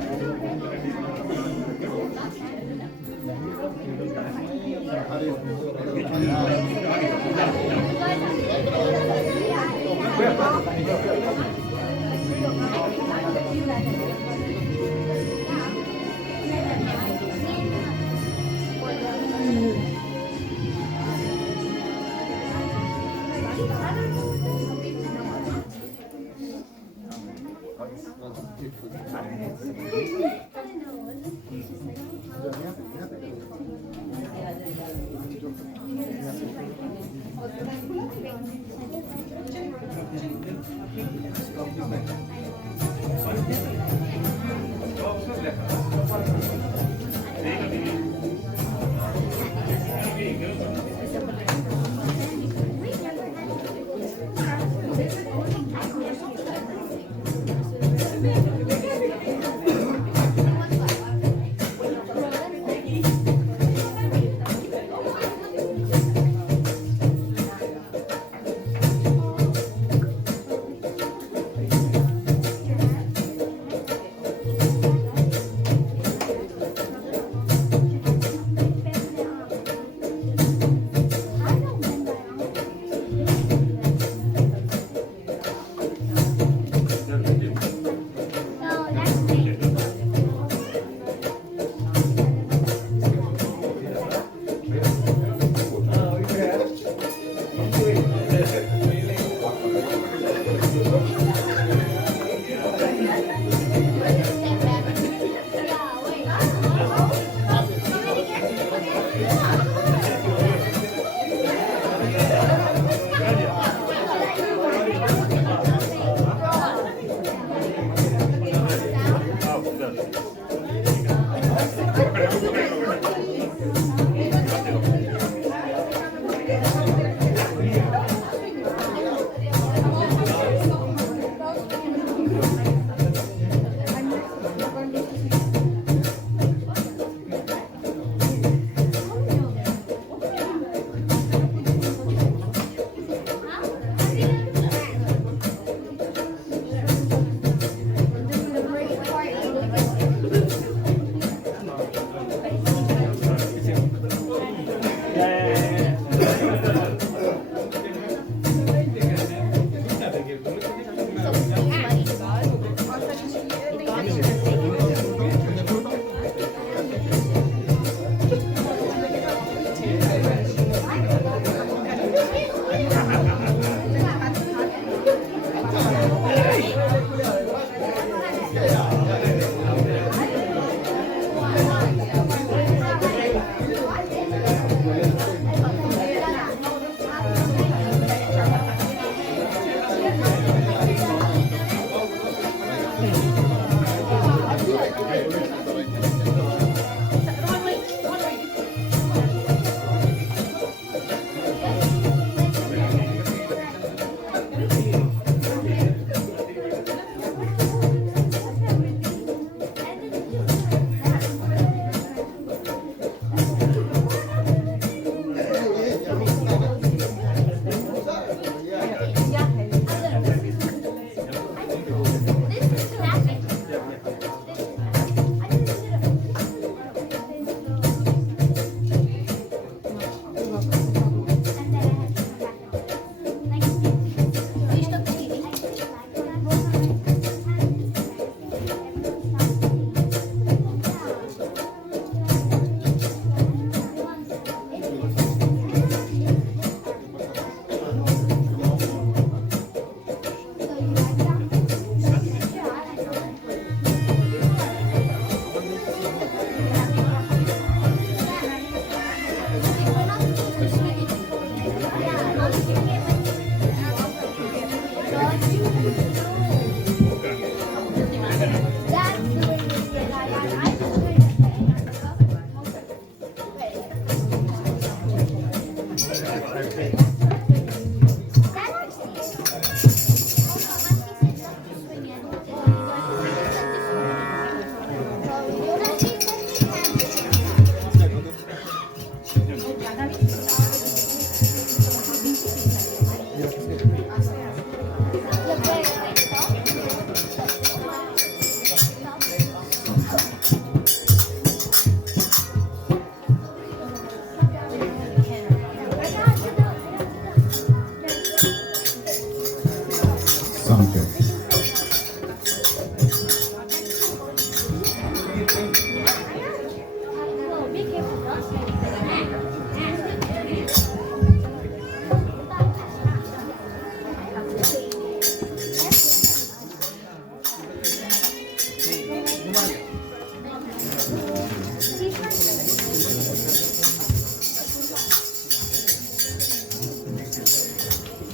सांख्य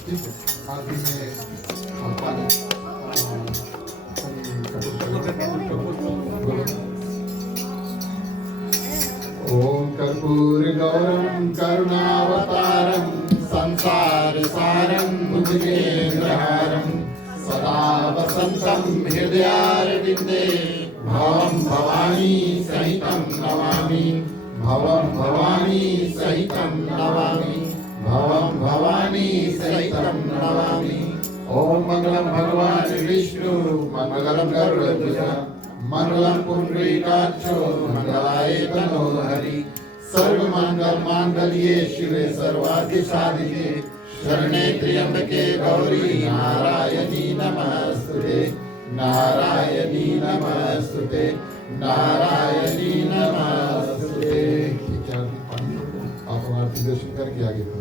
ठीक है आखिरी में हम पानी ओम कर्पूर गौरम करुणावतारम संसार सारम भुजगेन्द्रहारम सदा वसंतम हृदयारविंदे भवम भवानी सहितं नमामि भवम भवानी सहितं नमामि भवम भवानी सहितं नमामि ओम मंगलम भगवान विष्णु मंगलम गरुड़ध्वज मंगलम पुंडरीकाक्षो मंगलाय तनो हरि सर्व मंगल मांगल्ये शिवे सर्वार्थ साधिके शरणे त्र्यंबके गौरी नारायणी नमस्तुते नारायणी नमस्तुते नारायणी नमस्तुते। आप हमारे दर्शन करके आगे बढ़ो।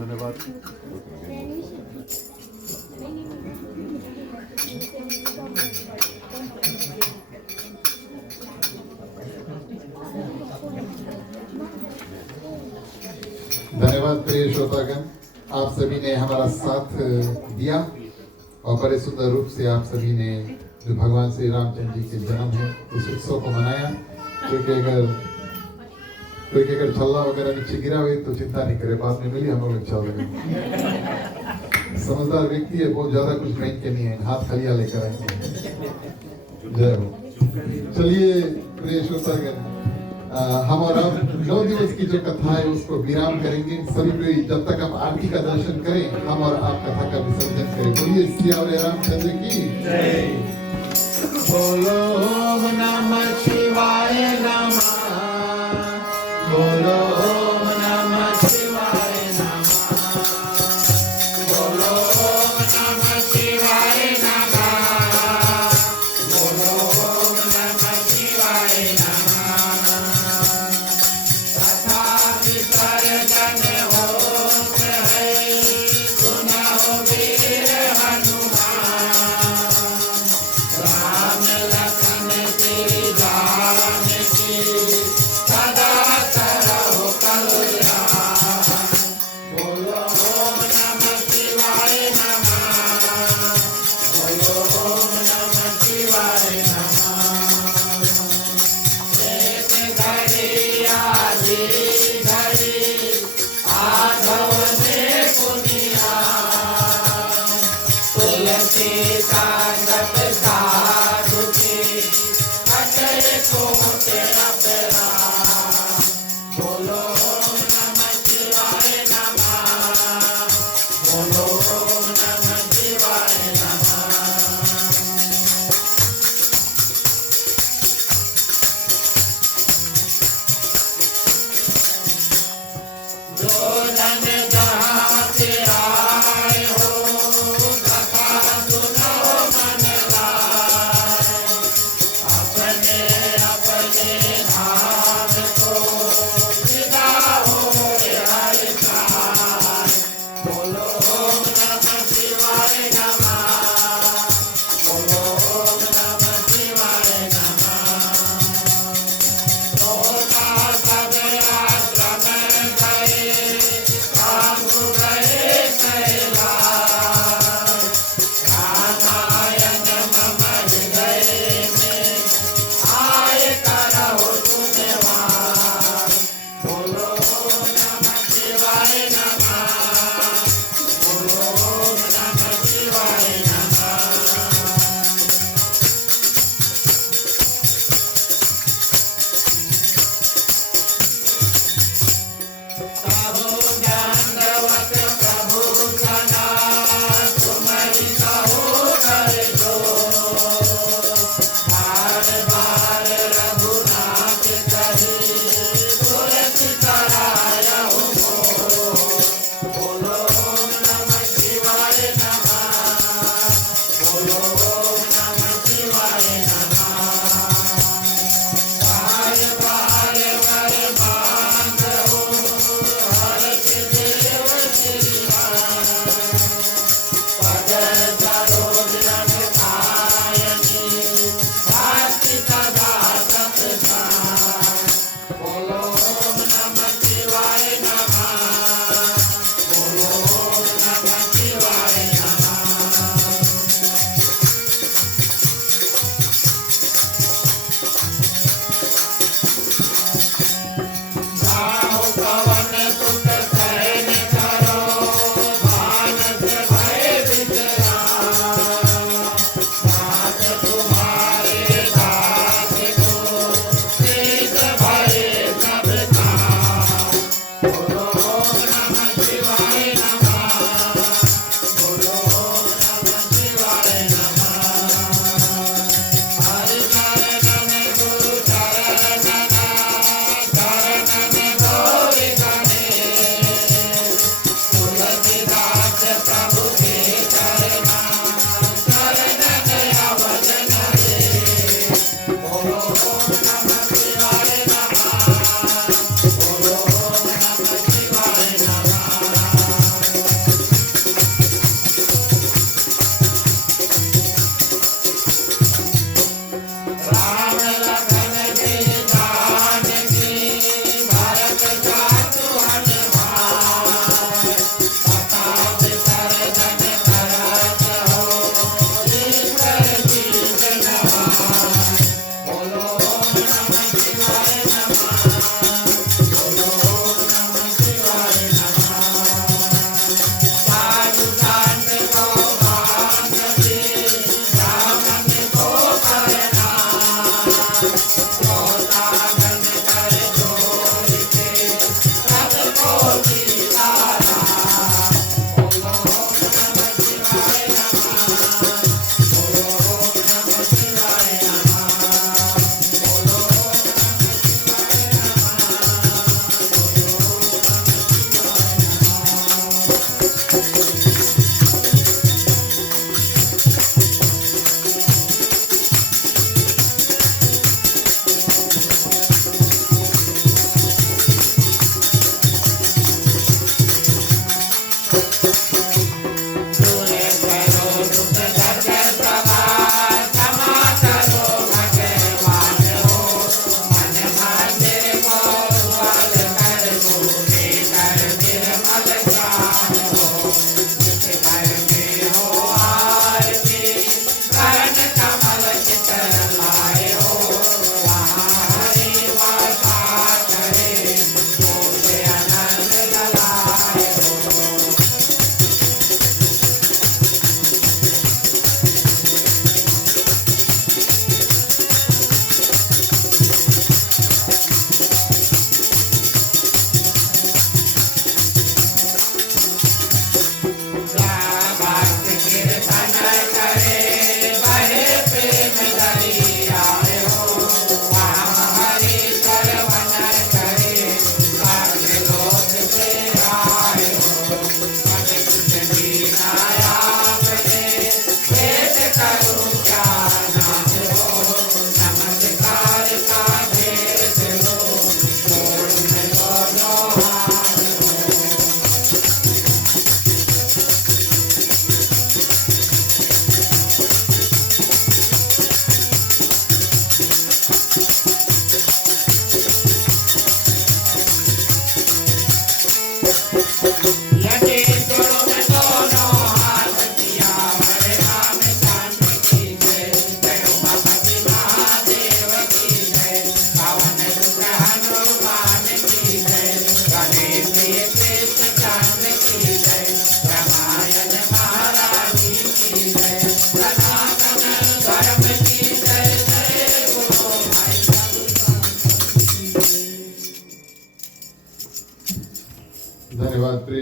धन्यवाद। धन्यवाद प्रिय श्रोतागण, आप सभी ने हमारा साथ दिया और बड़े सुंदर रूप से आप सभी ने जो भगवान श्री रामचंद्र जी के जन्म है उस उत्सव को मनाया। क्योंकि अगर छल्ला वगैरह नीचे गिरा हुई तो चिंता नहीं करे, बाद में मिली हम लोग अच्छा लगे। समझदार व्यक्ति है, बहुत ज्यादा कुछ पहन के नहीं है, हाथ खलिया लेकर आएंगे। जय हो। चलिए प्रिय श्रोतागण, हम और अब 9 दिवस की जो कथा है उसको विराम करेंगे। सभी कोई जब तक आप आरती का दर्शन करें, हम और आप कथा का विसर्जन करें। बोलिए सियावरे रामचंद्र की जय। बोलो ओम नमः शिवाय नमः। बोलो ओम नमः शिवाय नमः। बोलो ओम नमः शिवाय नमः। बोलो ओम नमः शिवाय नमः। कथा विसर्जन होत है, सुनो वीर हनुमान। राम लखन श्री जानकी, सदा करहु कल्याण। बोलो ओम नमः शिवाय नमः। बोलो ओम नमः शिवाय नमः। एक घड़ी आधी घड़ी आधव ने पुनिया। तुलसी संगत साधु की, कटे कोटे अपराध। बोलो ओम नमः शिवाय नमः। बोलो ओम नमः शिवाय नमः। जो जन जहाँ से आए हो, कथा सुनो मन लाए। अपने अपने धाम को विदा हो हरि प्राण। बोलो ओम नमः शिवाय नमः। बोलो ओम नमः शिवाय नमः। तोता सब आश्रम गए, कांगू गए कैलाश। रामायण मम हृदय में, आए करहु तुम वास। बोलो ओम नमः शिवाय नमः। बोलो ओम नमः शिवाय नमः। कहो दंडवत प्रभु जना, तुम्हारी कहो कर दो। बार बार रघुनाथ कही, तुरंत करायहु मोर। बोलो ओम नमः शिवाय नमः। बोलो ओम नमः शिवाय नमः। बार बार वर मांगहु, हरष देव श्रीमान। पद सरोज रस पायनी, भक्ति सदा सतसार। बोलो ओम नमः शिवाय नमः। बोलो ओम नमः शिवाय नमः। जाओ पवन सुत सहन करो, मानस भय विश्राम। नाथ तुम्हारे दास को, शीत भय सब काम। बोलो ओम नमः शिवाय नमः। बोलो ओम नमः शिवाय नमः। हरि चरणन गुरु चरणन, चरणन गौरी गणेश। तुलसीदास प्रभु के चरणा, चरणन अवधन रेश। बोलो ओम नमः शिवाय नमः। बोलो ओम नमः शिवाय नमः।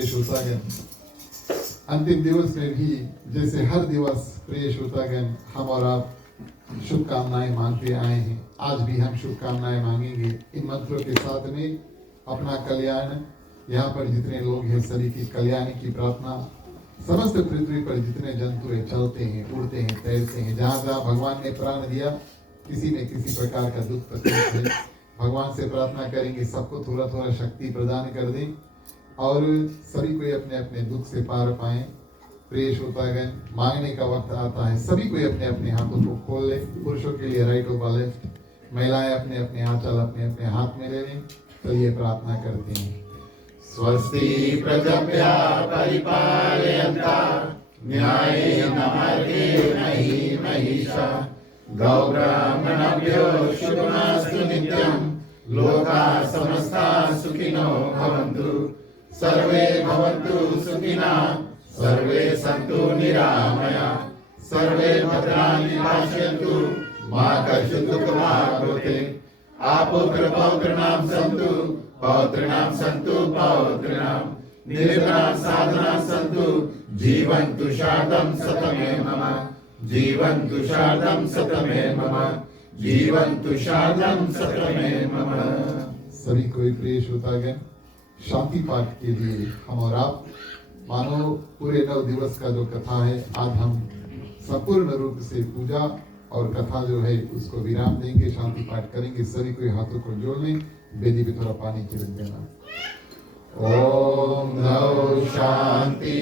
श्रोतागण, अंतिम दिवस में भी जैसे हर दिवस प्रिय श्रोतागण हम और आप शुभकामनाएं मांगते आए हैं, आज भी हम शुभकामनाएं मांगेंगे इन मंत्रों के साथ में। अपना कल्याण, यहाँ पर जितने लोग हैं सभी की कल्याण की प्रार्थना। समस्त पृथ्वी पर जितने जंतु हैं, चलते हैं, उड़ते हैं, तैरते हैं, जहाँ जहाँ भगवान ने प्राण दिया, किसी में किसी प्रकार का दुख तकलीफ है, भगवान से प्रार्थना करेंगे सबको थोड़ा थोड़ा शक्ति प्रदान कर दें और सभी को अपने अपने दुख से पार पाएं। प्रिय श्रोतागण, मांगने का वक्त आता है, सभी को अपने अपने हाथों को खोल ले। पुरुषों के लिए राइट ओवर लेफ्ट, महिलाएं अपने अपने आंचल अपने अपने हाथ में ले लें। चलिए प्रार्थना करते हैं। स्वस्ति प्रजभ्यः परिपालयन्तः न्यायेन मार्गेण महीं महिषाः गौब्राह्मणेभ्यो शुभमस्तु नित्यं लोकाः समस्ताः सुखिनो भवन्तु सर्वे भवन्तु सुखिनः सर्वे सन्तु निरामयाः सर्वे भद्राणि पश्यन्तु मा कश्चित् दुःखभाग् भवेत्। आपुत्र पौत्रणां सन्तु पौत्रणां सन्तु पौत्रणां निरतरां साधनां सन्तु जीवन्तु शारदं शतमे मम जीवन्तु शारदं शतमे मम जीवन्तु शारदं शतमे मम। सभी को प्रिय श्रोतागण, शांति पाठ के लिए हम और आप मानो पूरे 9 दिवस का जो कथा है, आज हम संपूर्ण रूप से पूजा और कथा जो है उसको विराम देंगे, शांति पाठ करेंगे। सभी को हाथों को जोड़ लें, बेदी पे थोड़ा पानी छिड़क देना। ओम नौ शांति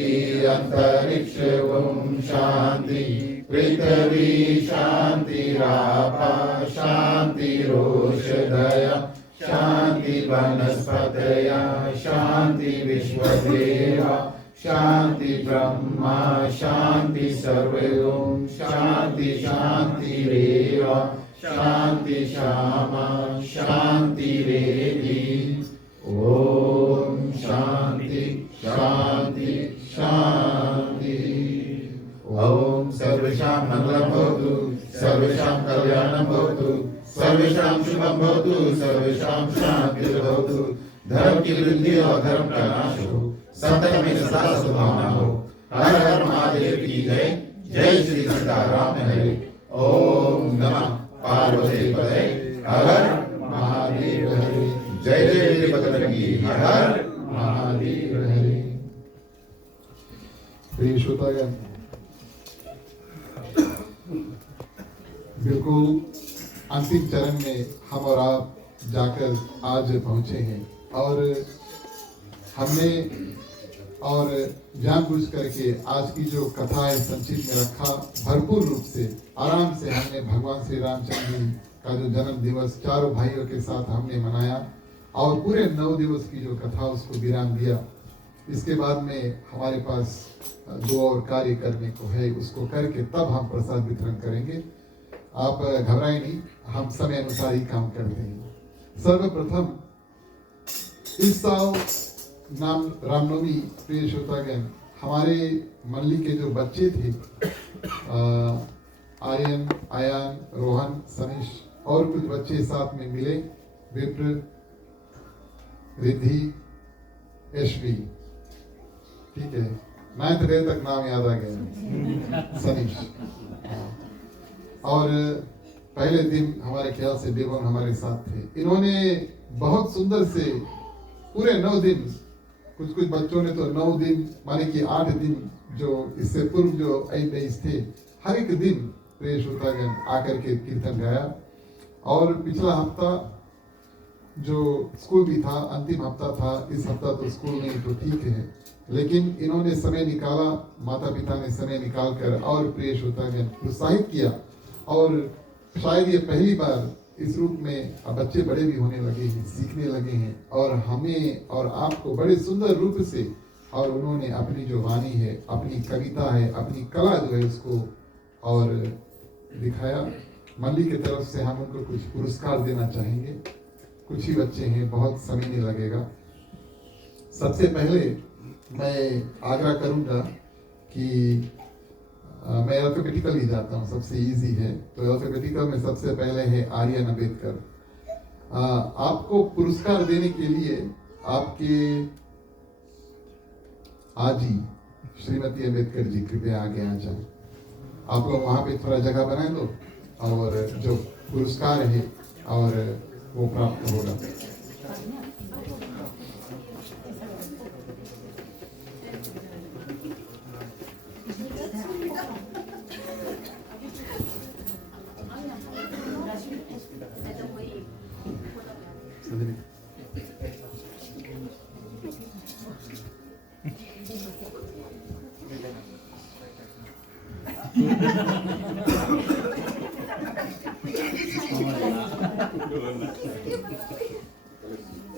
अंतरिक्ष ओम शांति पृथ्वी शांति रापा शांति रोषधय शांति वनस्पतय शांति विश्वदेवा शांति ब्रह्मा शांति सर्वे ओम शांति शांतिरेव शांति श्यामा शांति रेवि ओम शांति शांति शांति। ओम सर्वेषां मंगलं भवतु सर्वेषां कल्याणं भवतु सर्वेषां शुभं भवतु सर्वेषां शान्तिर्भवतु। धर्म की वृद्धि और धर्म का नाश हो, सत्य में सदा सद्भावना हो। हर हर महादेव की जय। जय श्री सीताराम हरे। ओम नमः पार्वती पते हर हर महादेव हरे। जय जय वीरभद्र हर हर महादेव हरे। प्रिय श्रोतागण, बिल्कुल अंतिम चरण में हम और आप जाकर आज पहुंचे हैं और हमने और जानबूझ करके आज की जो कथा है संक्षिप्त में रखा। भरपूर रूप से आराम से हमने भगवान श्री रामचंद्र जी का जो जन्म दिवस चारों भाइयों के साथ हमने मनाया और पूरे 9 दिवस की जो कथा उसको विराम दिया। इसके बाद में हमारे पास 2 और कार्य करने को है, उसको करके तब हम प्रसाद वितरण करेंगे। आप घबराएं नहीं, हम समय अनुसार ही काम करते हैं। सर्वप्रथम इस साल रामनवमी प्रिय श्रोतागण, हमारे मंडली के जो बच्चे थे आर्यन, आयान, रोहन, सनीश और कुछ बच्चे साथ में मिले, विप्र, रिद्धि, यशवी, ठीक है, 9th grade तक नाम याद आ गया, सनीश। और पहले दिन हमारे ख्याल से देवन हमारे साथ थे। इन्होंने बहुत सुंदर से पूरे 9 दिन, कुछ कुछ बच्चों ने तो 9 दिन माने कि 8 दिन जो इससे पूर्व जो 8 days थे, हर एक दिन प्रिय श्रोतागण आकर के कीर्तन गाया। और पिछला हफ्ता जो स्कूल भी था, अंतिम हफ्ता था, इस हफ्ता तो स्कूल नहीं तो ठीक है, लेकिन इन्होंने समय निकाला, माता पिता ने समय निकाल कर और प्रिय श्रोतागण प्रोत्साहित किया। और शायद ये पहली बार इस रूप में बच्चे बड़े भी होने लगे हैं, सीखने लगे हैं और हमें और आपको बड़े सुंदर रूप से, और उन्होंने अपनी जो वाणी है, अपनी कविता है, अपनी कला जो है उसको और दिखाया। मंडली की तरफ से हम उनको कुछ पुरस्कार देना चाहेंगे। कुछ ही बच्चे हैं, बहुत समय नहीं लगेगा। सबसे पहले मैं आग्रह करूंगा कि मैं अल्फाबेटिकल ही जाता हूँ, सबसे इजी है। तो अल्फाबेटिकल में सबसे पहले है आर्यन अम्बेडकर। आपको पुरस्कार देने के लिए आपके आज ही श्रीमती अम्बेडकर जी कृपया आगे आ जाए। आप लोग वहाँ पे थोड़ा जगह बनाए लो और जो पुरस्कार है और वो प्राप्त होगा।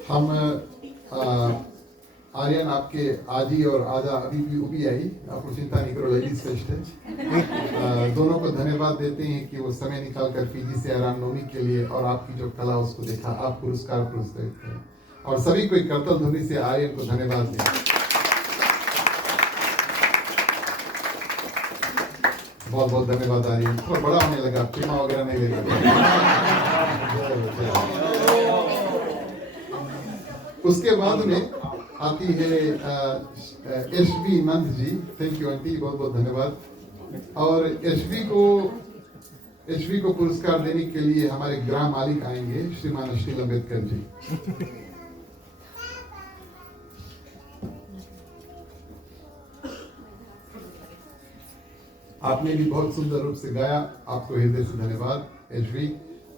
हम आर्यन आपके आजी और आजा अभी भी आई, आपको चिंता नहीं करो, लेडीज फेस्ट है। दोनों को धन्यवाद देते हैं कि वो समय निकाल कर फीजी से रामनवमी के लिए और आपकी जो कला उसको देखा, आप पुरस्कार पुरस्कृत करें। और सभी को एक करतल ध्वनि से आर्यन को धन्यवाद दें। बहुत बहुत धन्यवाद आर्यन। थोड़ा बड़ा होने लगा, प्रेमा वगैरह नहीं लेगा। उसके बाद में आती है S B Nand ji. Thank you aunty, बहुत बहुत धन्यवाद। और एसबी को पुरस्कार देने के लिए हमारे ग्राम मालिक आएंगे, श्रीमान अश्लील अम्बेडकर जी। आपने भी बहुत सुंदर रूप से गाया, आपको हृदय से धन्यवाद एसबी।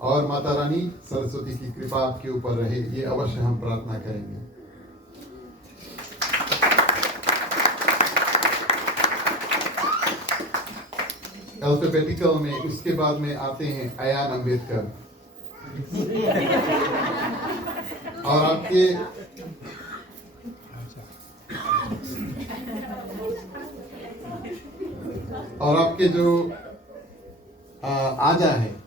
और माता रानी सरस्वती की कृपा आपके ऊपर रहे, ये अवश्य हम प्रार्थना करेंगे। अल्फाबेटिकल में उसके बाद में आते हैं अयान अम्बेडकर। और आपके जो आजा है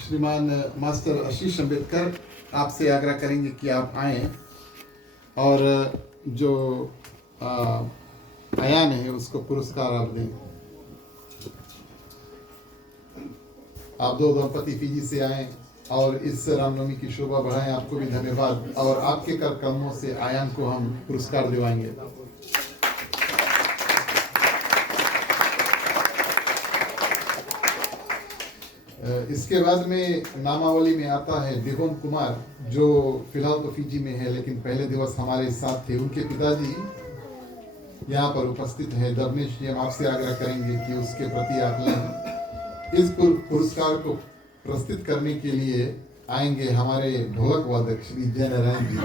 श्रीमान मास्टर आशीष अम्बेडकर, आपसे आग्रह करेंगे कि आप आए और जो अयान है उसको पुरस्कार आप दें। आप दो दंपति फीजी से आए और इस रामनवमी की शोभा बढ़ाएं, आपको भी धन्यवाद। और आपके कर कदमों से आयान को हम पुरस्कार दिवाएंगे। इसके बाद में नामावली में आता है दिगोन कुमार, जो फिलहाल तो फीजी में है लेकिन पहले दिवस हमारे साथ थे। उनके पिताजी यहाँ पर उपस्थित है, धर्मेश जी। हम आपसे आग्रह करेंगे कि उसके प्रति आप लें। इस पुरस्कार को प्रस्तुत करने के लिए आएंगे हमारे ढोलक वादक श्री जय नारायण जी।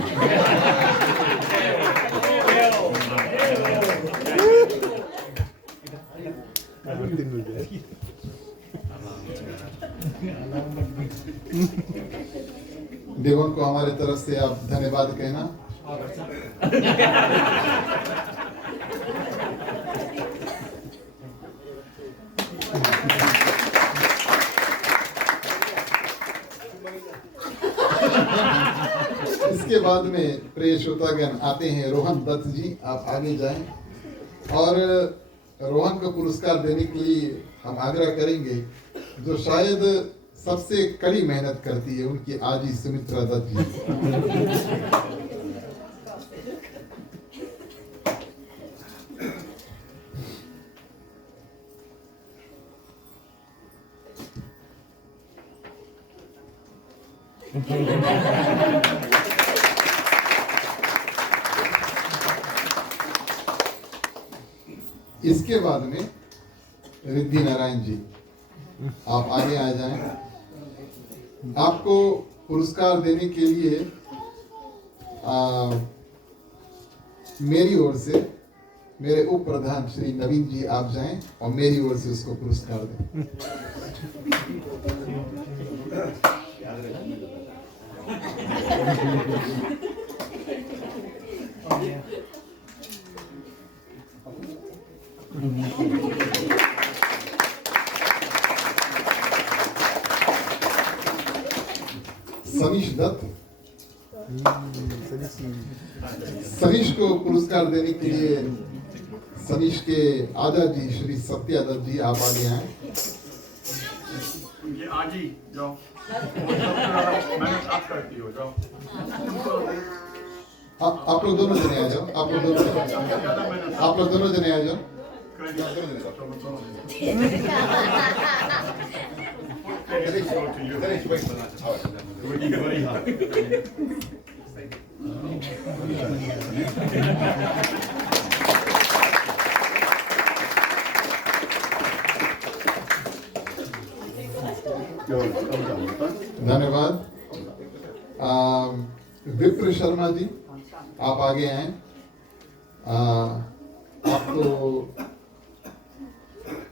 देवन को हमारे तरफ से आप धन्यवाद कहना। इसके बाद में प्रिय श्रोतागण आते हैं रोहन दत्त जी, आप आगे जाएं। और रोहन को पुरस्कार देने के लिए हम आग्रह करेंगे जो शायद सबसे कड़ी मेहनत करती है, उनकी आजी सुमित्रा दत्त जी। इसके बाद में रिद्धि नारायण जी, आप आगे आ जाएं। आपको पुरस्कार देने के लिए मेरी ओर से मेरे उप प्रधान श्री नवीन जी आप जाएं और मेरी ओर से उसको पुरस्कार दें। सनीश दत्त, सनीश को पुरस्कार देने के लिए सनीश के आजा जी श्री सत्या दत्त जी आप आगे आए। ये आजी जाओ, मैंने आप करती हो जाओ। आप लोग दोनों जने आ जाओ, आप लोग दोनों जने आ जाओ। धन्यवाद। विप्र शर्मा जी, आप आगे आए। आप तो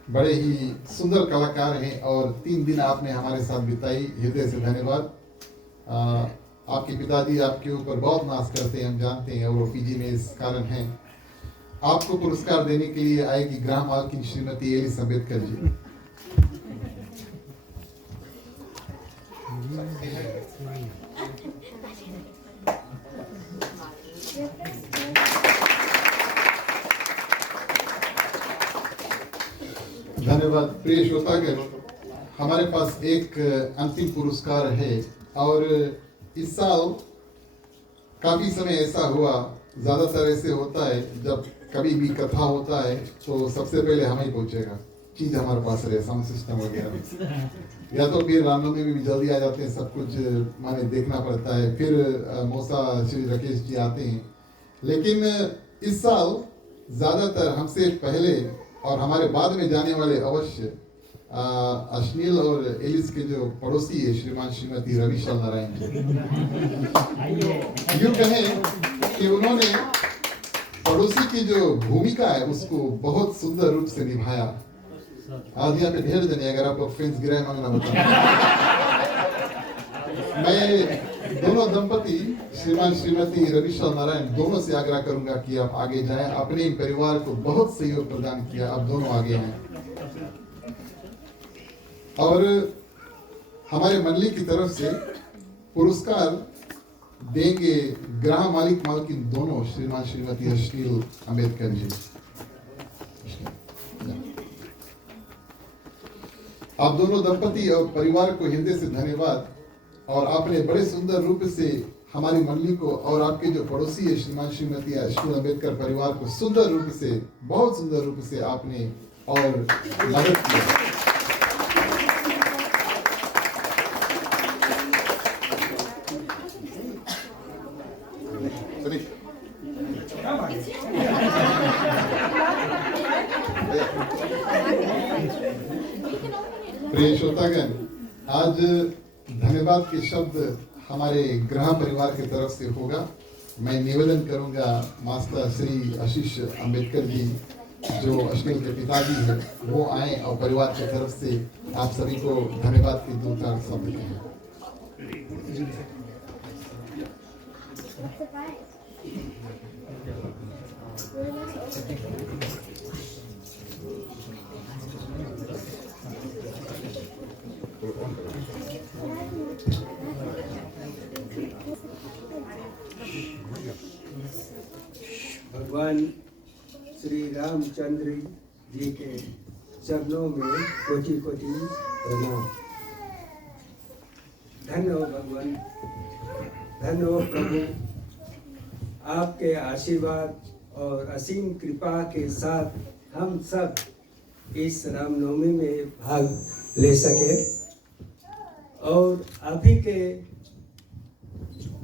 बड़े ही सुंदर कलाकार हैं और 3 दिन आपने हमारे साथ बिताई, हृदय से धन्यवाद। आपके पिताजी आपके ऊपर बहुत नाज करते हैं, हम जानते हैं, और वो पीजी में इस कारण हैं। आपको पुरस्कार देने के लिए आएगी ग्राम मालकिन श्रीमती एलिस अम्बेडकर जी। धन्यवाद। प्रिय श्रोतागण, हमारे पास एक अंतिम पुरस्कार है और इस साल काफी समय ऐसा हुआ, ज्यादातर ऐसे होता है जब कभी भी कथा होता है तो सबसे पहले हमें ही पहुंचेगा, चीज हमारे पास रहे, साउंड सिस्टम वगैरह, या तो फिर रामनवमी में भी जल्दी आ जाते हैं, सब कुछ माने देखना पड़ता है, फिर मौसा श्री राकेश जी आते हैं। लेकिन इस साल ज्यादातर हमसे पहले और हमारे बाद में जाने वाले अवश्य अश्नील और एलिस के जो पड़ोसी है श्रीमान श्रीमती रविशाल नारायण जी, यूँ कहें कि उन्होंने पड़ोसी की जो भूमिका है उसको बहुत सुंदर रूप से निभाया। आज यहाँ पे ढेर जने, अगर आप लोग फ्रेंड्स गिराए मांगना बता। मैं दोनों दंपति श्रीमान श्रीमती रविशाल नारायण दोनों से आग्रह करूंगा कि आप आगे जाएं। अपने परिवार को बहुत सहयोग प्रदान किया, आप दोनों आगे हैं। और हमारे मंडली की तरफ से पुरस्कार देंगे ग्राम मालिक मालकिन दोनों श्रीमान श्रीमती अश्नील अम्बेडकर जी। आप दोनों दंपति और परिवार को हृदय से धन्यवाद, और आपने बड़े सुंदर रूप से हमारी मंडली को और आपके जो पड़ोसी है श्रीमान श्रीमती अश्नील अम्बेडकर परिवार को सुंदर रूप से, बहुत सुंदर रूप से आपने और मदद किया। प्रिय श्रोतागण, आज धन्यवाद के शब्द हमारे गृह परिवार की तरफ से होगा। मैं निवेदन करूंगा मास्टर श्री आशीष अम्बेडकर जी, जो अश्नील के पिताजी हैं, वो आए और परिवार की तरफ से आप सभी को धन्यवाद के 2-4 शब्द कहें। भगवान श्री रामचंद्र जी के चरणों में कोटि कोटि प्रणाम। धन्य हो भगवान, धन्य हो प्रभु, आपके आशीर्वाद और असीम कृपा के साथ हम सब इस रामनवमी में भाग ले सके, और आप ही के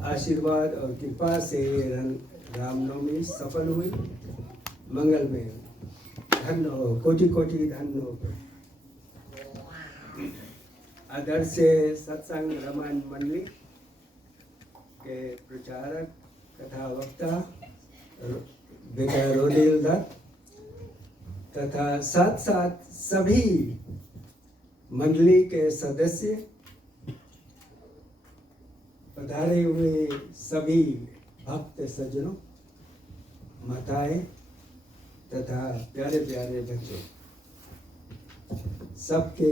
आशीर्वाद और कृपा से रामनवमी सफल हुई, मंगल में। धन्य हो, कोटि कोटि धन्य हो। आदर्श सत्संग रामायण मंडली के प्रचारक तथा वक्ता बेटा रोडेल दत्त तथा साथ साथ सभी मंडली के सदस्य, पधारे हुए सभी भक्त सज्जनों, माताएं तथा प्यारे प्यारे बच्चों, सबके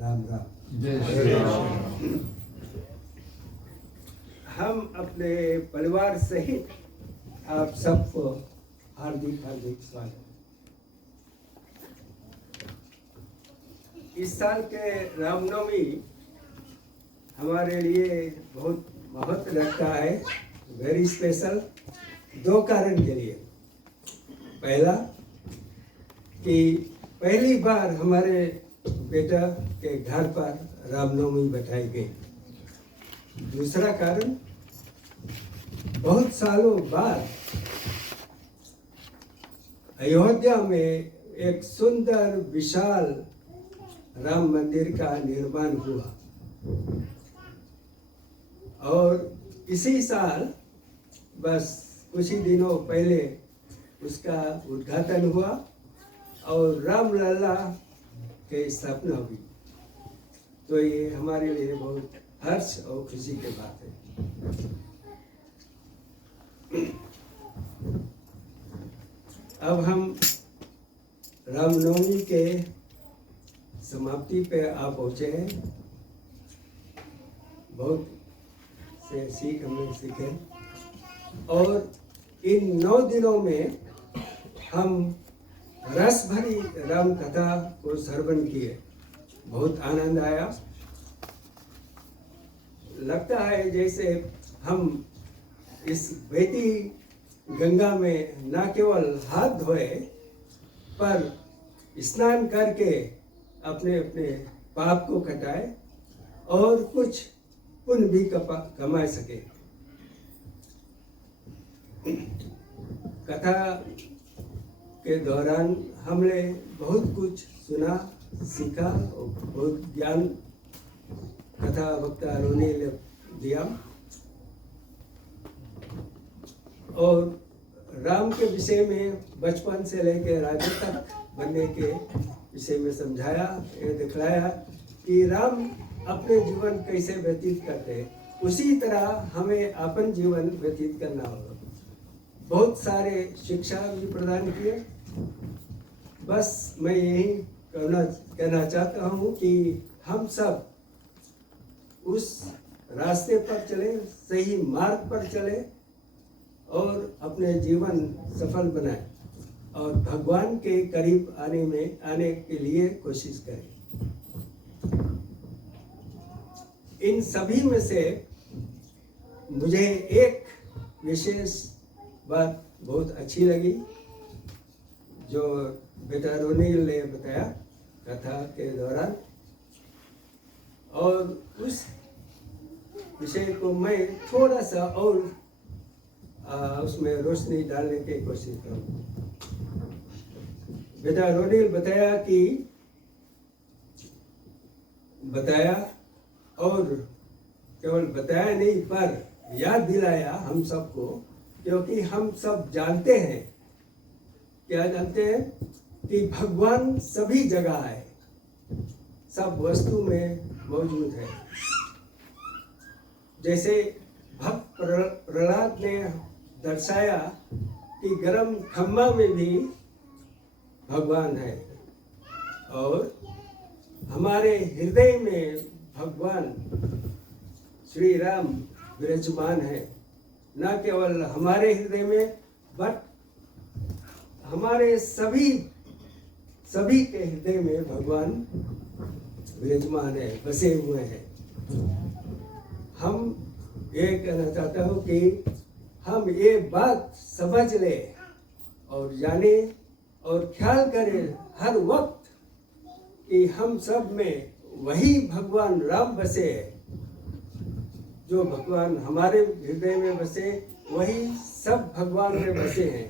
राम राम। जय श्री राम। हम अपने परिवार सहित आप सबको हार्दिक हार्दिक स्वागत। इस साल के रामनवमी हमारे लिए बहुत महत्व रखता है, वेरी स्पेशल दो कारण के लिए। पहला कि पहली बार हमारे बेटा के घर पर रामनवमी बैठाई गई। दूसरा कारण, बहुत सालों बाद अयोध्या में एक सुंदर विशाल राम मंदिर का निर्माण हुआ और इसी साल बस कुछ ही दिनों पहले उसका उद्घाटन हुआ और रामलला की स्थापना हुई। तो ये हमारे लिए बहुत हर्ष और खुशी की बात है। अब हम रामनवमी के समाप्ति पे आ पहुँचे हैं। बहुत से सीख हमने सीखे और इन 9 दिनों में हम रस भरी राम कथा को श्रवण किए। बहुत आनंद आया। लगता है जैसे हम इस बहती गंगा में न केवल हाथ धोए पर स्नान करके अपने अपने पाप को कटाए और कुछ पुण्य भी कमा सके। कथा के दौरान हमने बहुत कुछ सुना, सीखा और बहुत ज्ञान कथा वक्ता रोने ने दिया और राम के विषय में बचपन से लेकर राजा तक बनने के विषय में समझाया, ये दिखलाया कि राम अपने जीवन कैसे व्यतीत करते हैं, उसी तरह हमें अपन जीवन व्यतीत करना होगा। बहुत सारे शिक्षा भी प्रदान किए। बस मैं यही कहना चाहता हूँ कि हम सब उस रास्ते पर चले, सही मार्ग पर चले और अपने जीवन सफल बनाए और भगवान के करीब आने के लिए कोशिश करें। इन सभी में से मुझे एक विशेष बात बहुत अच्छी लगी जो बेटा रोनील ने बताया कथा के दौरान, और उस विषय को मैं थोड़ा सा और उसमें रोशनी डालने की कोशिश करूँ। बेटा रोनील बताया और केवल बताया नहीं पर याद दिलाया हम सबको, क्योंकि हम सब जानते हैं, क्या जानते हैं कि भगवान सभी जगह है, सब वस्तु में मौजूद है। जैसे भक्त प्रहलाद ने दर्शाया कि गर्म खम्मा में भी भगवान है और हमारे हृदय में भगवान श्री राम विराजमान है। न केवल हमारे हृदय में बट हमारे सभी के हृदय में भगवान विराजमान है, बसे हुए हैं। हम ये कहना चाहता हूँ कि हम ये बात समझ ले और जाने और ख्याल करें हर वक्त कि हम सब में वही भगवान राम बसे है। जो भगवान हमारे हृदय में बसे वही सब भगवान में बसे हैं।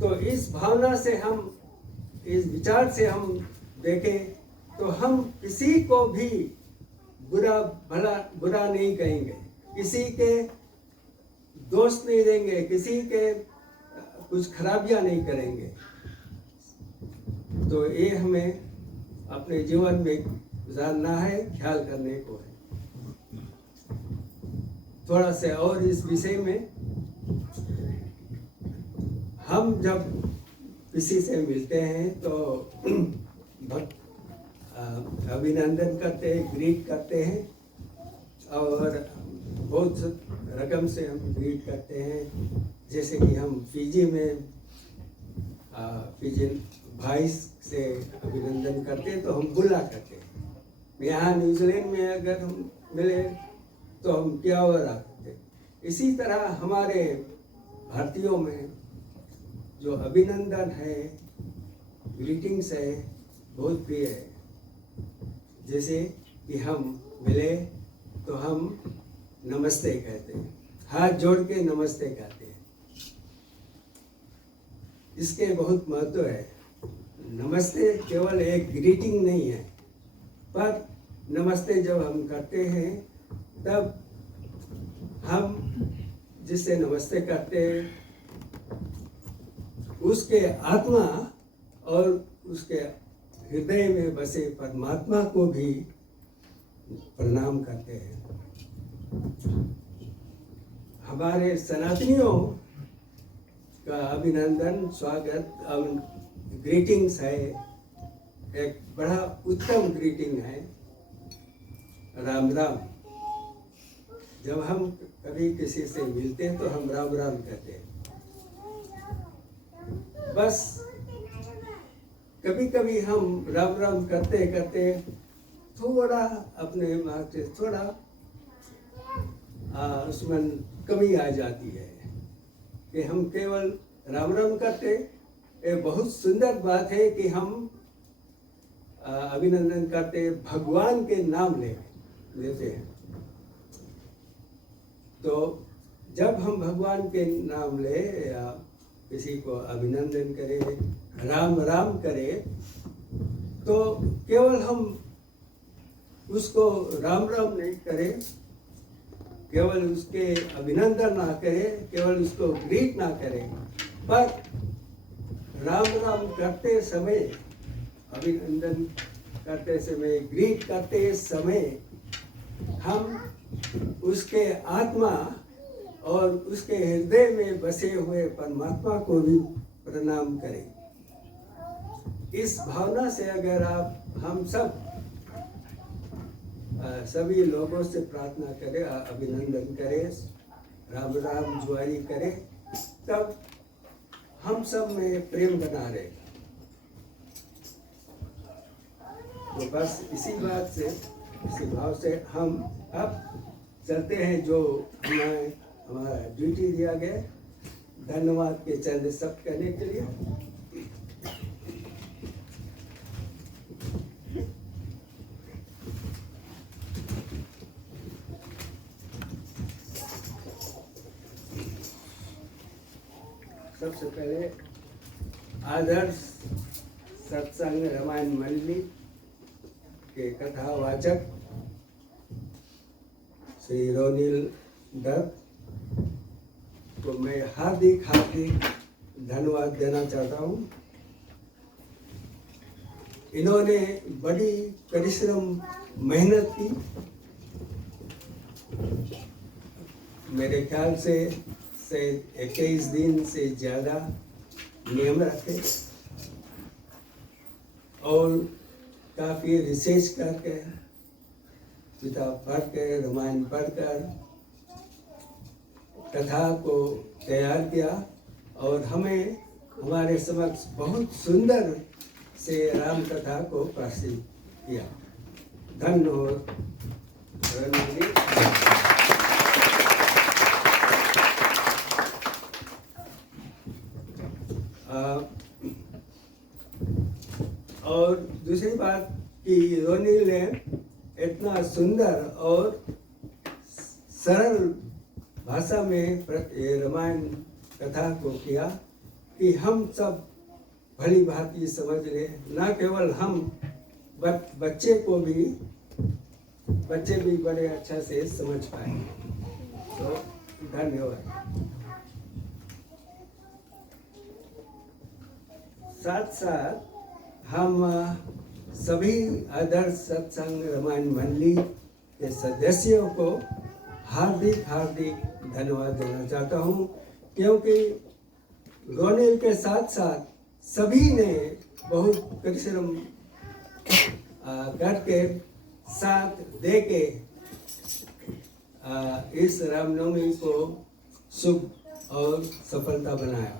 तो इस भावना से हम, इस विचार से हम देखें तो हम किसी को भी बुरा नहीं कहेंगे, किसी के दोष नहीं देंगे, किसी के कुछ खराबियां नहीं करेंगे। तो ये हमें अपने जीवन में गुजारना है, ख्याल करने को है। थोड़ा सा और इस विषय में, हम जब किसी से मिलते हैं तो अभिनंदन करते हैं, ग्रीट करते हैं और बहुत रकम से हम ग्रीट करते हैं। जैसे कि हम फिजी में फिजियन भाई से अभिनंदन करते हैं तो हम बुला करते हैं। यहाँ न्यूजीलैंड में अगर हम मिले तो हम क्या हो रहा करते हैं। इसी तरह हमारे भारतीयों में जो अभिनंदन है, ग्रीटिंग्स है, बहुत प्रिय है। जैसे कि हम मिले तो हम नमस्ते कहते हैं, हाथ जोड़ के नमस्ते कहते हैं। इसके बहुत महत्व है। नमस्ते केवल एक ग्रीटिंग नहीं है, पर नमस्ते जब हम करते हैं तब हम जिससे नमस्ते करते हैं उसके आत्मा और उसके हृदय में बसे परमात्मा को भी प्रणाम करते हैं। हमारे सनातनियों का अभिनंदन, स्वागत और ग्रीटिंग्स है, एक बड़ा उत्तम ग्रीटिंग है, राम राम। जब हम कभी किसी से मिलते हैं तो हम राम राम कहते हैं। बस कभी कभी हम राम राम करते करते थोड़ा अपने दिमाग से थोड़ा उसमें कमी आ जाती है कि हम केवल राम राम करते। ये बहुत सुंदर बात है कि हम अभिनंदन करते भगवान के नाम लेते हैं। तो जब हम भगवान के नाम ले या किसी को अभिनंदन करें, राम राम करें, तो केवल हम उसको राम राम नहीं करें, केवल उसके अभिनंदन ना करें, केवल उसको ग्रीट ना करें, पर राम राम करते समय, अभिनंदन करते समय, ग्रीट करते समय हम उसके आत्मा और उसके हृदय में बसे हुए परमात्मा को भी प्रणाम करें। इस भावना से अगर आप हम सब सभी लोगों से प्रार्थना करें, अभिनंदन करें, राम राम जुआरी करें, तब हम सब में प्रेम बना रहेगा। तो बस इसी बात से, इसी भाव से हम अब चलते हैं जो हमारा ड्यूटी दिया गया। धन्यवाद के चंद सब करने के लिए। सबसे पहले आदर्श सत्संग रामायण मंडली के कथावाचक श्री रोनिल दत्त को मैं हार्दिक धन्यवाद देना चाहता हूँ। इन्होंने बड़ी परिश्रम मेहनत की। मेरे ख्याल से 21 दिन से ज़्यादा नियम रखे और काफ़ी रिसर्च करके, किताब पढ़ के, रामायण पढ़कर कथा को तैयार किया और हमें हमारे समक्ष बहुत सुंदर से राम कथा को प्रस्तुत किया। धन्य हो रणवीर जी। और दूसरी बात कि रोनिल ने इतना सुंदर और सरल भाषा में रामायण कथा को किया कि हम सब भली भांति समझ ले। न केवल हम बच्चे भी बड़े अच्छा से समझ पाए। तो धन्यवाद। साथ साथ हम सभी आदर्श सत्संग रामायण मंडली के सदस्यों को हार्दिक धन्यवाद देना चाहता हूँ, क्योंकि रोनिल के साथ साथ सभी ने बहुत परिश्रम करके साथ दे के इस रामनवमी को शुभ और सफलता बनाया।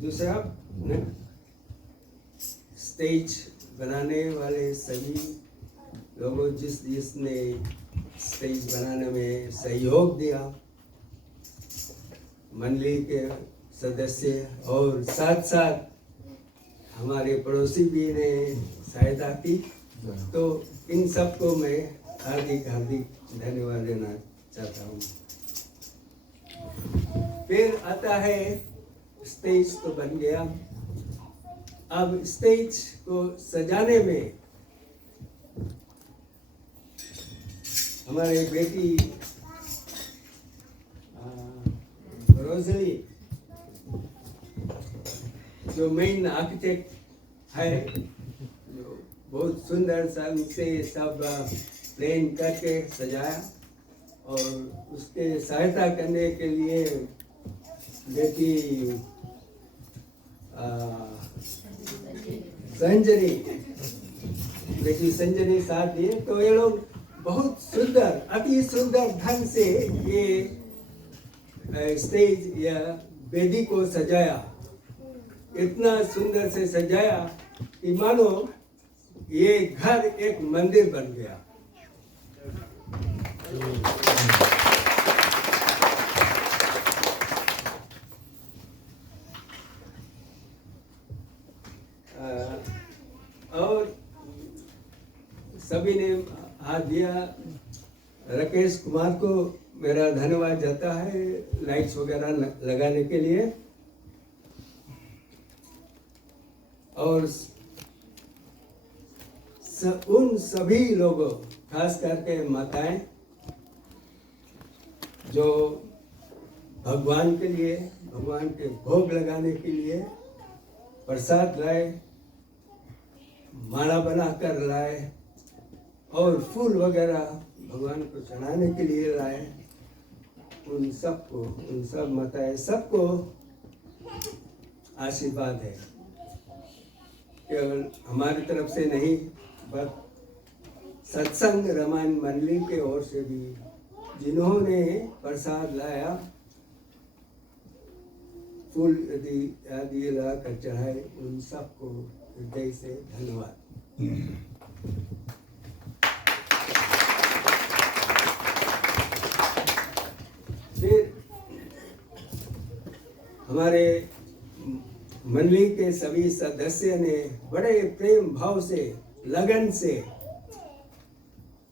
दूसरा स्टेज बनाने वाले सभी लोगों जिसने स्टेज बनाने में सहयोग दिया, मंडली के सदस्य और साथ साथ हमारे पड़ोसी भी ने सहायता की। तो इन सबको मैं हार्दिक धन्यवाद देना चाहता हूँ। फिर आता है स्टेज तो बन गया, अब स्टेज को सजाने में हमारे बेटी रोजली जो मेन आर्किटेक्ट है, जो बहुत सुंदर से सब प्लान करके सजाया, और उसके सहायता करने के लिए बेटी संजनी साथ दिए। तो ये लोग बहुत सुंदर, अति सुंदर ढंग से ये स्टेज या वेदी को सजाया, इतना सुंदर से सजाया कि मानो ये घर एक मंदिर बन गया। और सभी ने हाथ दिया। राकेश कुमार को मेरा धन्यवाद जाता है लाइट्स वगैरह लगाने के लिए, और उन सभी लोगों, खास करके माताएं, जो भगवान के लिए, भगवान के भोग लगाने के लिए प्रसाद लाए, माला बनाकर लाए, और फूल वगैरह भगवान को चढ़ाने के लिए लाए, उन सबको, उन सब माताएं सबको आशीर्वाद है। केवल हमारी तरफ से नहीं, बस सत्संग रामायण मंडली के ओर से भी जिन्होंने प्रसाद लाया, फूल आदि लाकर चढ़ाए, उन सबको हृदय से धन्यवाद। फिर हमारे मंडली के सभी सदस्य ने बड़े प्रेम भाव से, लगन से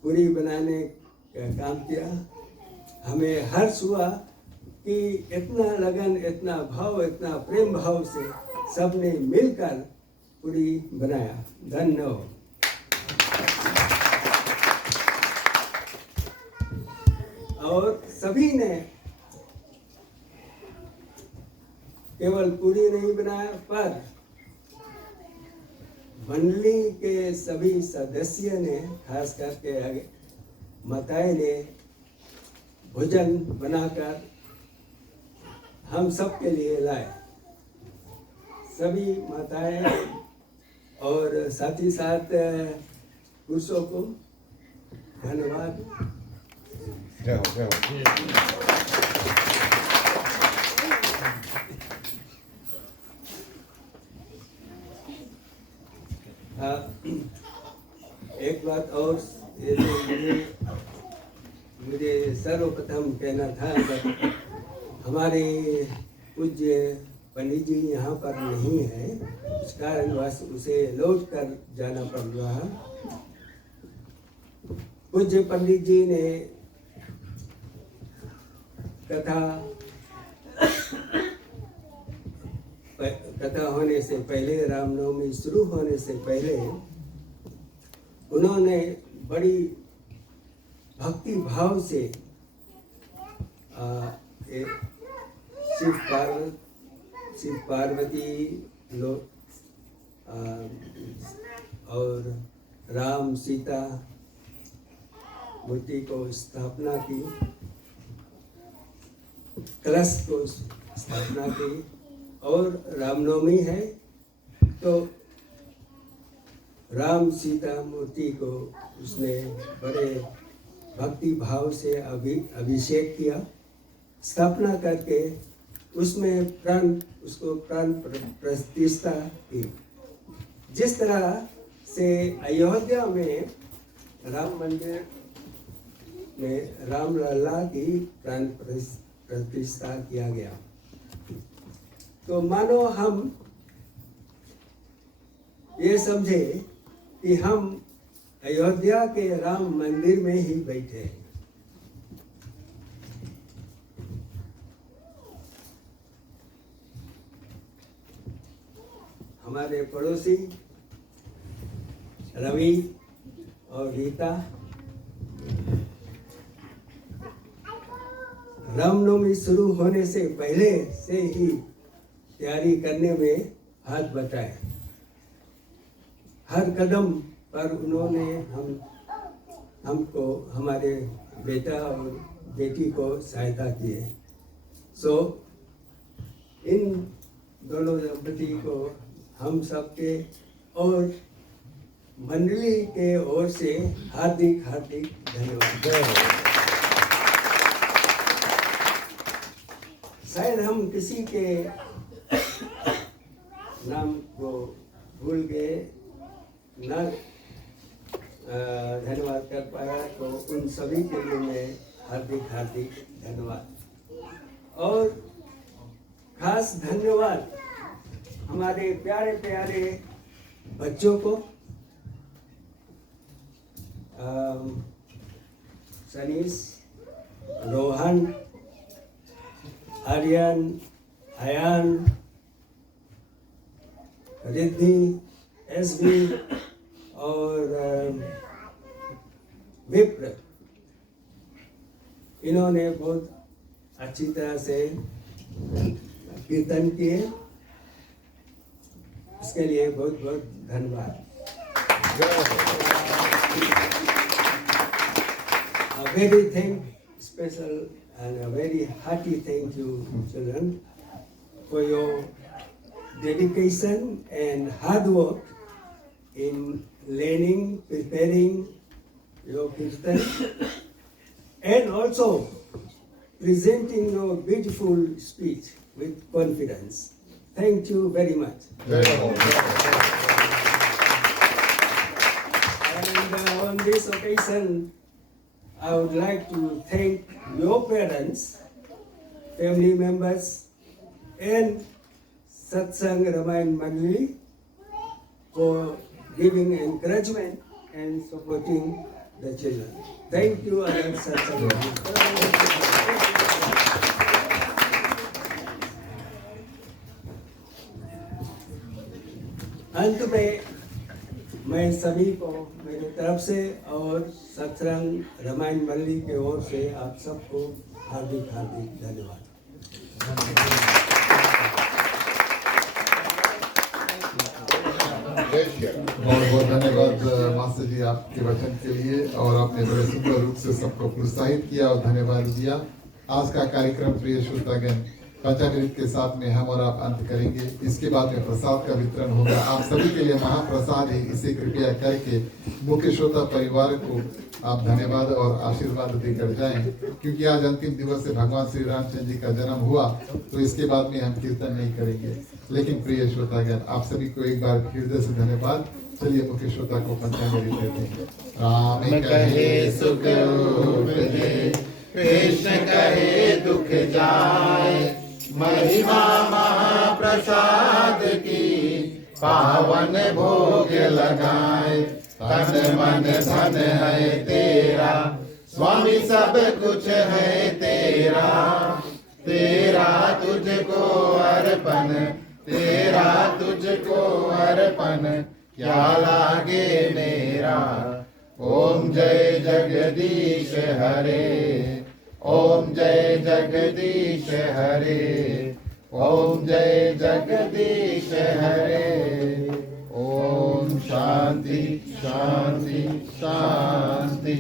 पूरी बनाने का काम किया। हमें हर्ष हुआ कि इतना लगन, इतना भाव, इतना प्रेम भाव से सबने मिलकर पूरी बनाया। धन्यवाद। और सभी ने केवल पूरी नहीं बनाया, पर मंडली के सभी सदस्य ने, खास करके माताएं ने भोजन बनाकर हम सब के लिए लाए। सभी माताएं और साथ ही साथ पुरुषों को धन्यवाद। एक बात और, ये तो मुझे सर्वप्रथम कहना था, हमारे पूज्य पंडित जी यहाँ पर नहीं है, इस कारणवश उसे लौट कर जाना पड़ रहा। पूज्य पंडित जी ने कथा होने से पहले, रामनवमी शुरू होने से पहले, उन्होंने बड़ी भक्ति भाव से शिव पार्वती और राम सीता मूर्ति को स्थापना की, कलश को स्थापना की, और रामनवमी है तो राम सीता मूर्ति को उसने बड़े भक्ति भाव से अभिषेक किया, स्थापना करके उसमें उसको प्राण प्रतिष्ठा की। जिस तरह से अयोध्या में राम मंदिर में राम लला की प्राण प्रतिष्ठा किया गया, तो मानो हम ये समझे कि हम अयोध्या के राम मंदिर में ही बैठे हैं। हमारे पड़ोसी रवि और रीता रामनवमी शुरू होने से पहले से ही तैयारी करने में हाथ बटाए। हर कदम पर उन्होंने हमको, हमारे बेटा और बेटी को सहायता की है। सो इन दोनों दंपति को हम सबके और मंडली के ओर से हार्दिक हार्दिक धन्यवाद। शायद हम किसी के नाम को भूल गए, न धन्यवाद कर पाया, तो उन सभी के लिए मैं हार्दिक हार्दिक धन्यवाद। और खास धन्यवाद हमारे प्यारे प्यारे बच्चों को, सनीस, रोहन, आर्यन, अयान, रिद्धि, एसबी और विप्र। इन्होंने बहुत अच्छी तरह से कीर्तन किए, इसके लिए बहुत बहुत धन्यवाद। A very special and a very hearty thank you, children, for your dedication and hard work in learning, preparing your kirtan, and also presenting your beautiful speech with confidence. Thank you very much. And on this occasion, I would like to thank your parents, family members, and Satsang Ramayana Mandali for giving encouragement and supporting the children. Thank you, and Satsang Ramayana. अंत में मैं सभी को मेरी तरफ से और सत्संग रामायण मंडली के ओर से आप सबको हार्दिक हार्दिक धन्यवाद। बहुत बहुत धन्यवाद मास्टर जी आपके वचन के लिए, और आपने बड़े सुंदर रूप से सबको प्रोत्साहित किया और धन्यवाद दिया। आज का कार्यक्रम प्रिय श्रोतागण पंचामृत के साथ में हम और आप अंत करेंगे। इसके बाद में प्रसाद का वितरण होगा। आप सभी के लिए महाप्रसाद है, इसे कृपया करके मुख्य श्रोता परिवार को आप धन्यवाद और आशीर्वाद देकर जाएं, क्योंकि आज अंतिम दिवस से भगवान श्री रामचंद्र जी का जन्म हुआ, तो इसके बाद में हम कीर्तन नहीं करेंगे। लेकिन प्रिय श्रोतागण आप सभी को एक बार हृदय से धन्यवाद। चलिए मुख्य श्रोता को पंचामृत देते हैं। राम कहे सुख उपजे, कृष्ण कहे दुख जाए, महिमा महाप्रसाद की पावन भोग लगाए। तन मन धन है तेरा, स्वामी सब कुछ है तेरा, तेरा तुझको अर्पण, तेरा तुझको अर्पण, क्या लागे मेरा। ओम जय जगदीश हरे, ओम जय जगदीश हरे, ओम जय जगदीश हरे। ओम शांति शांति शांति।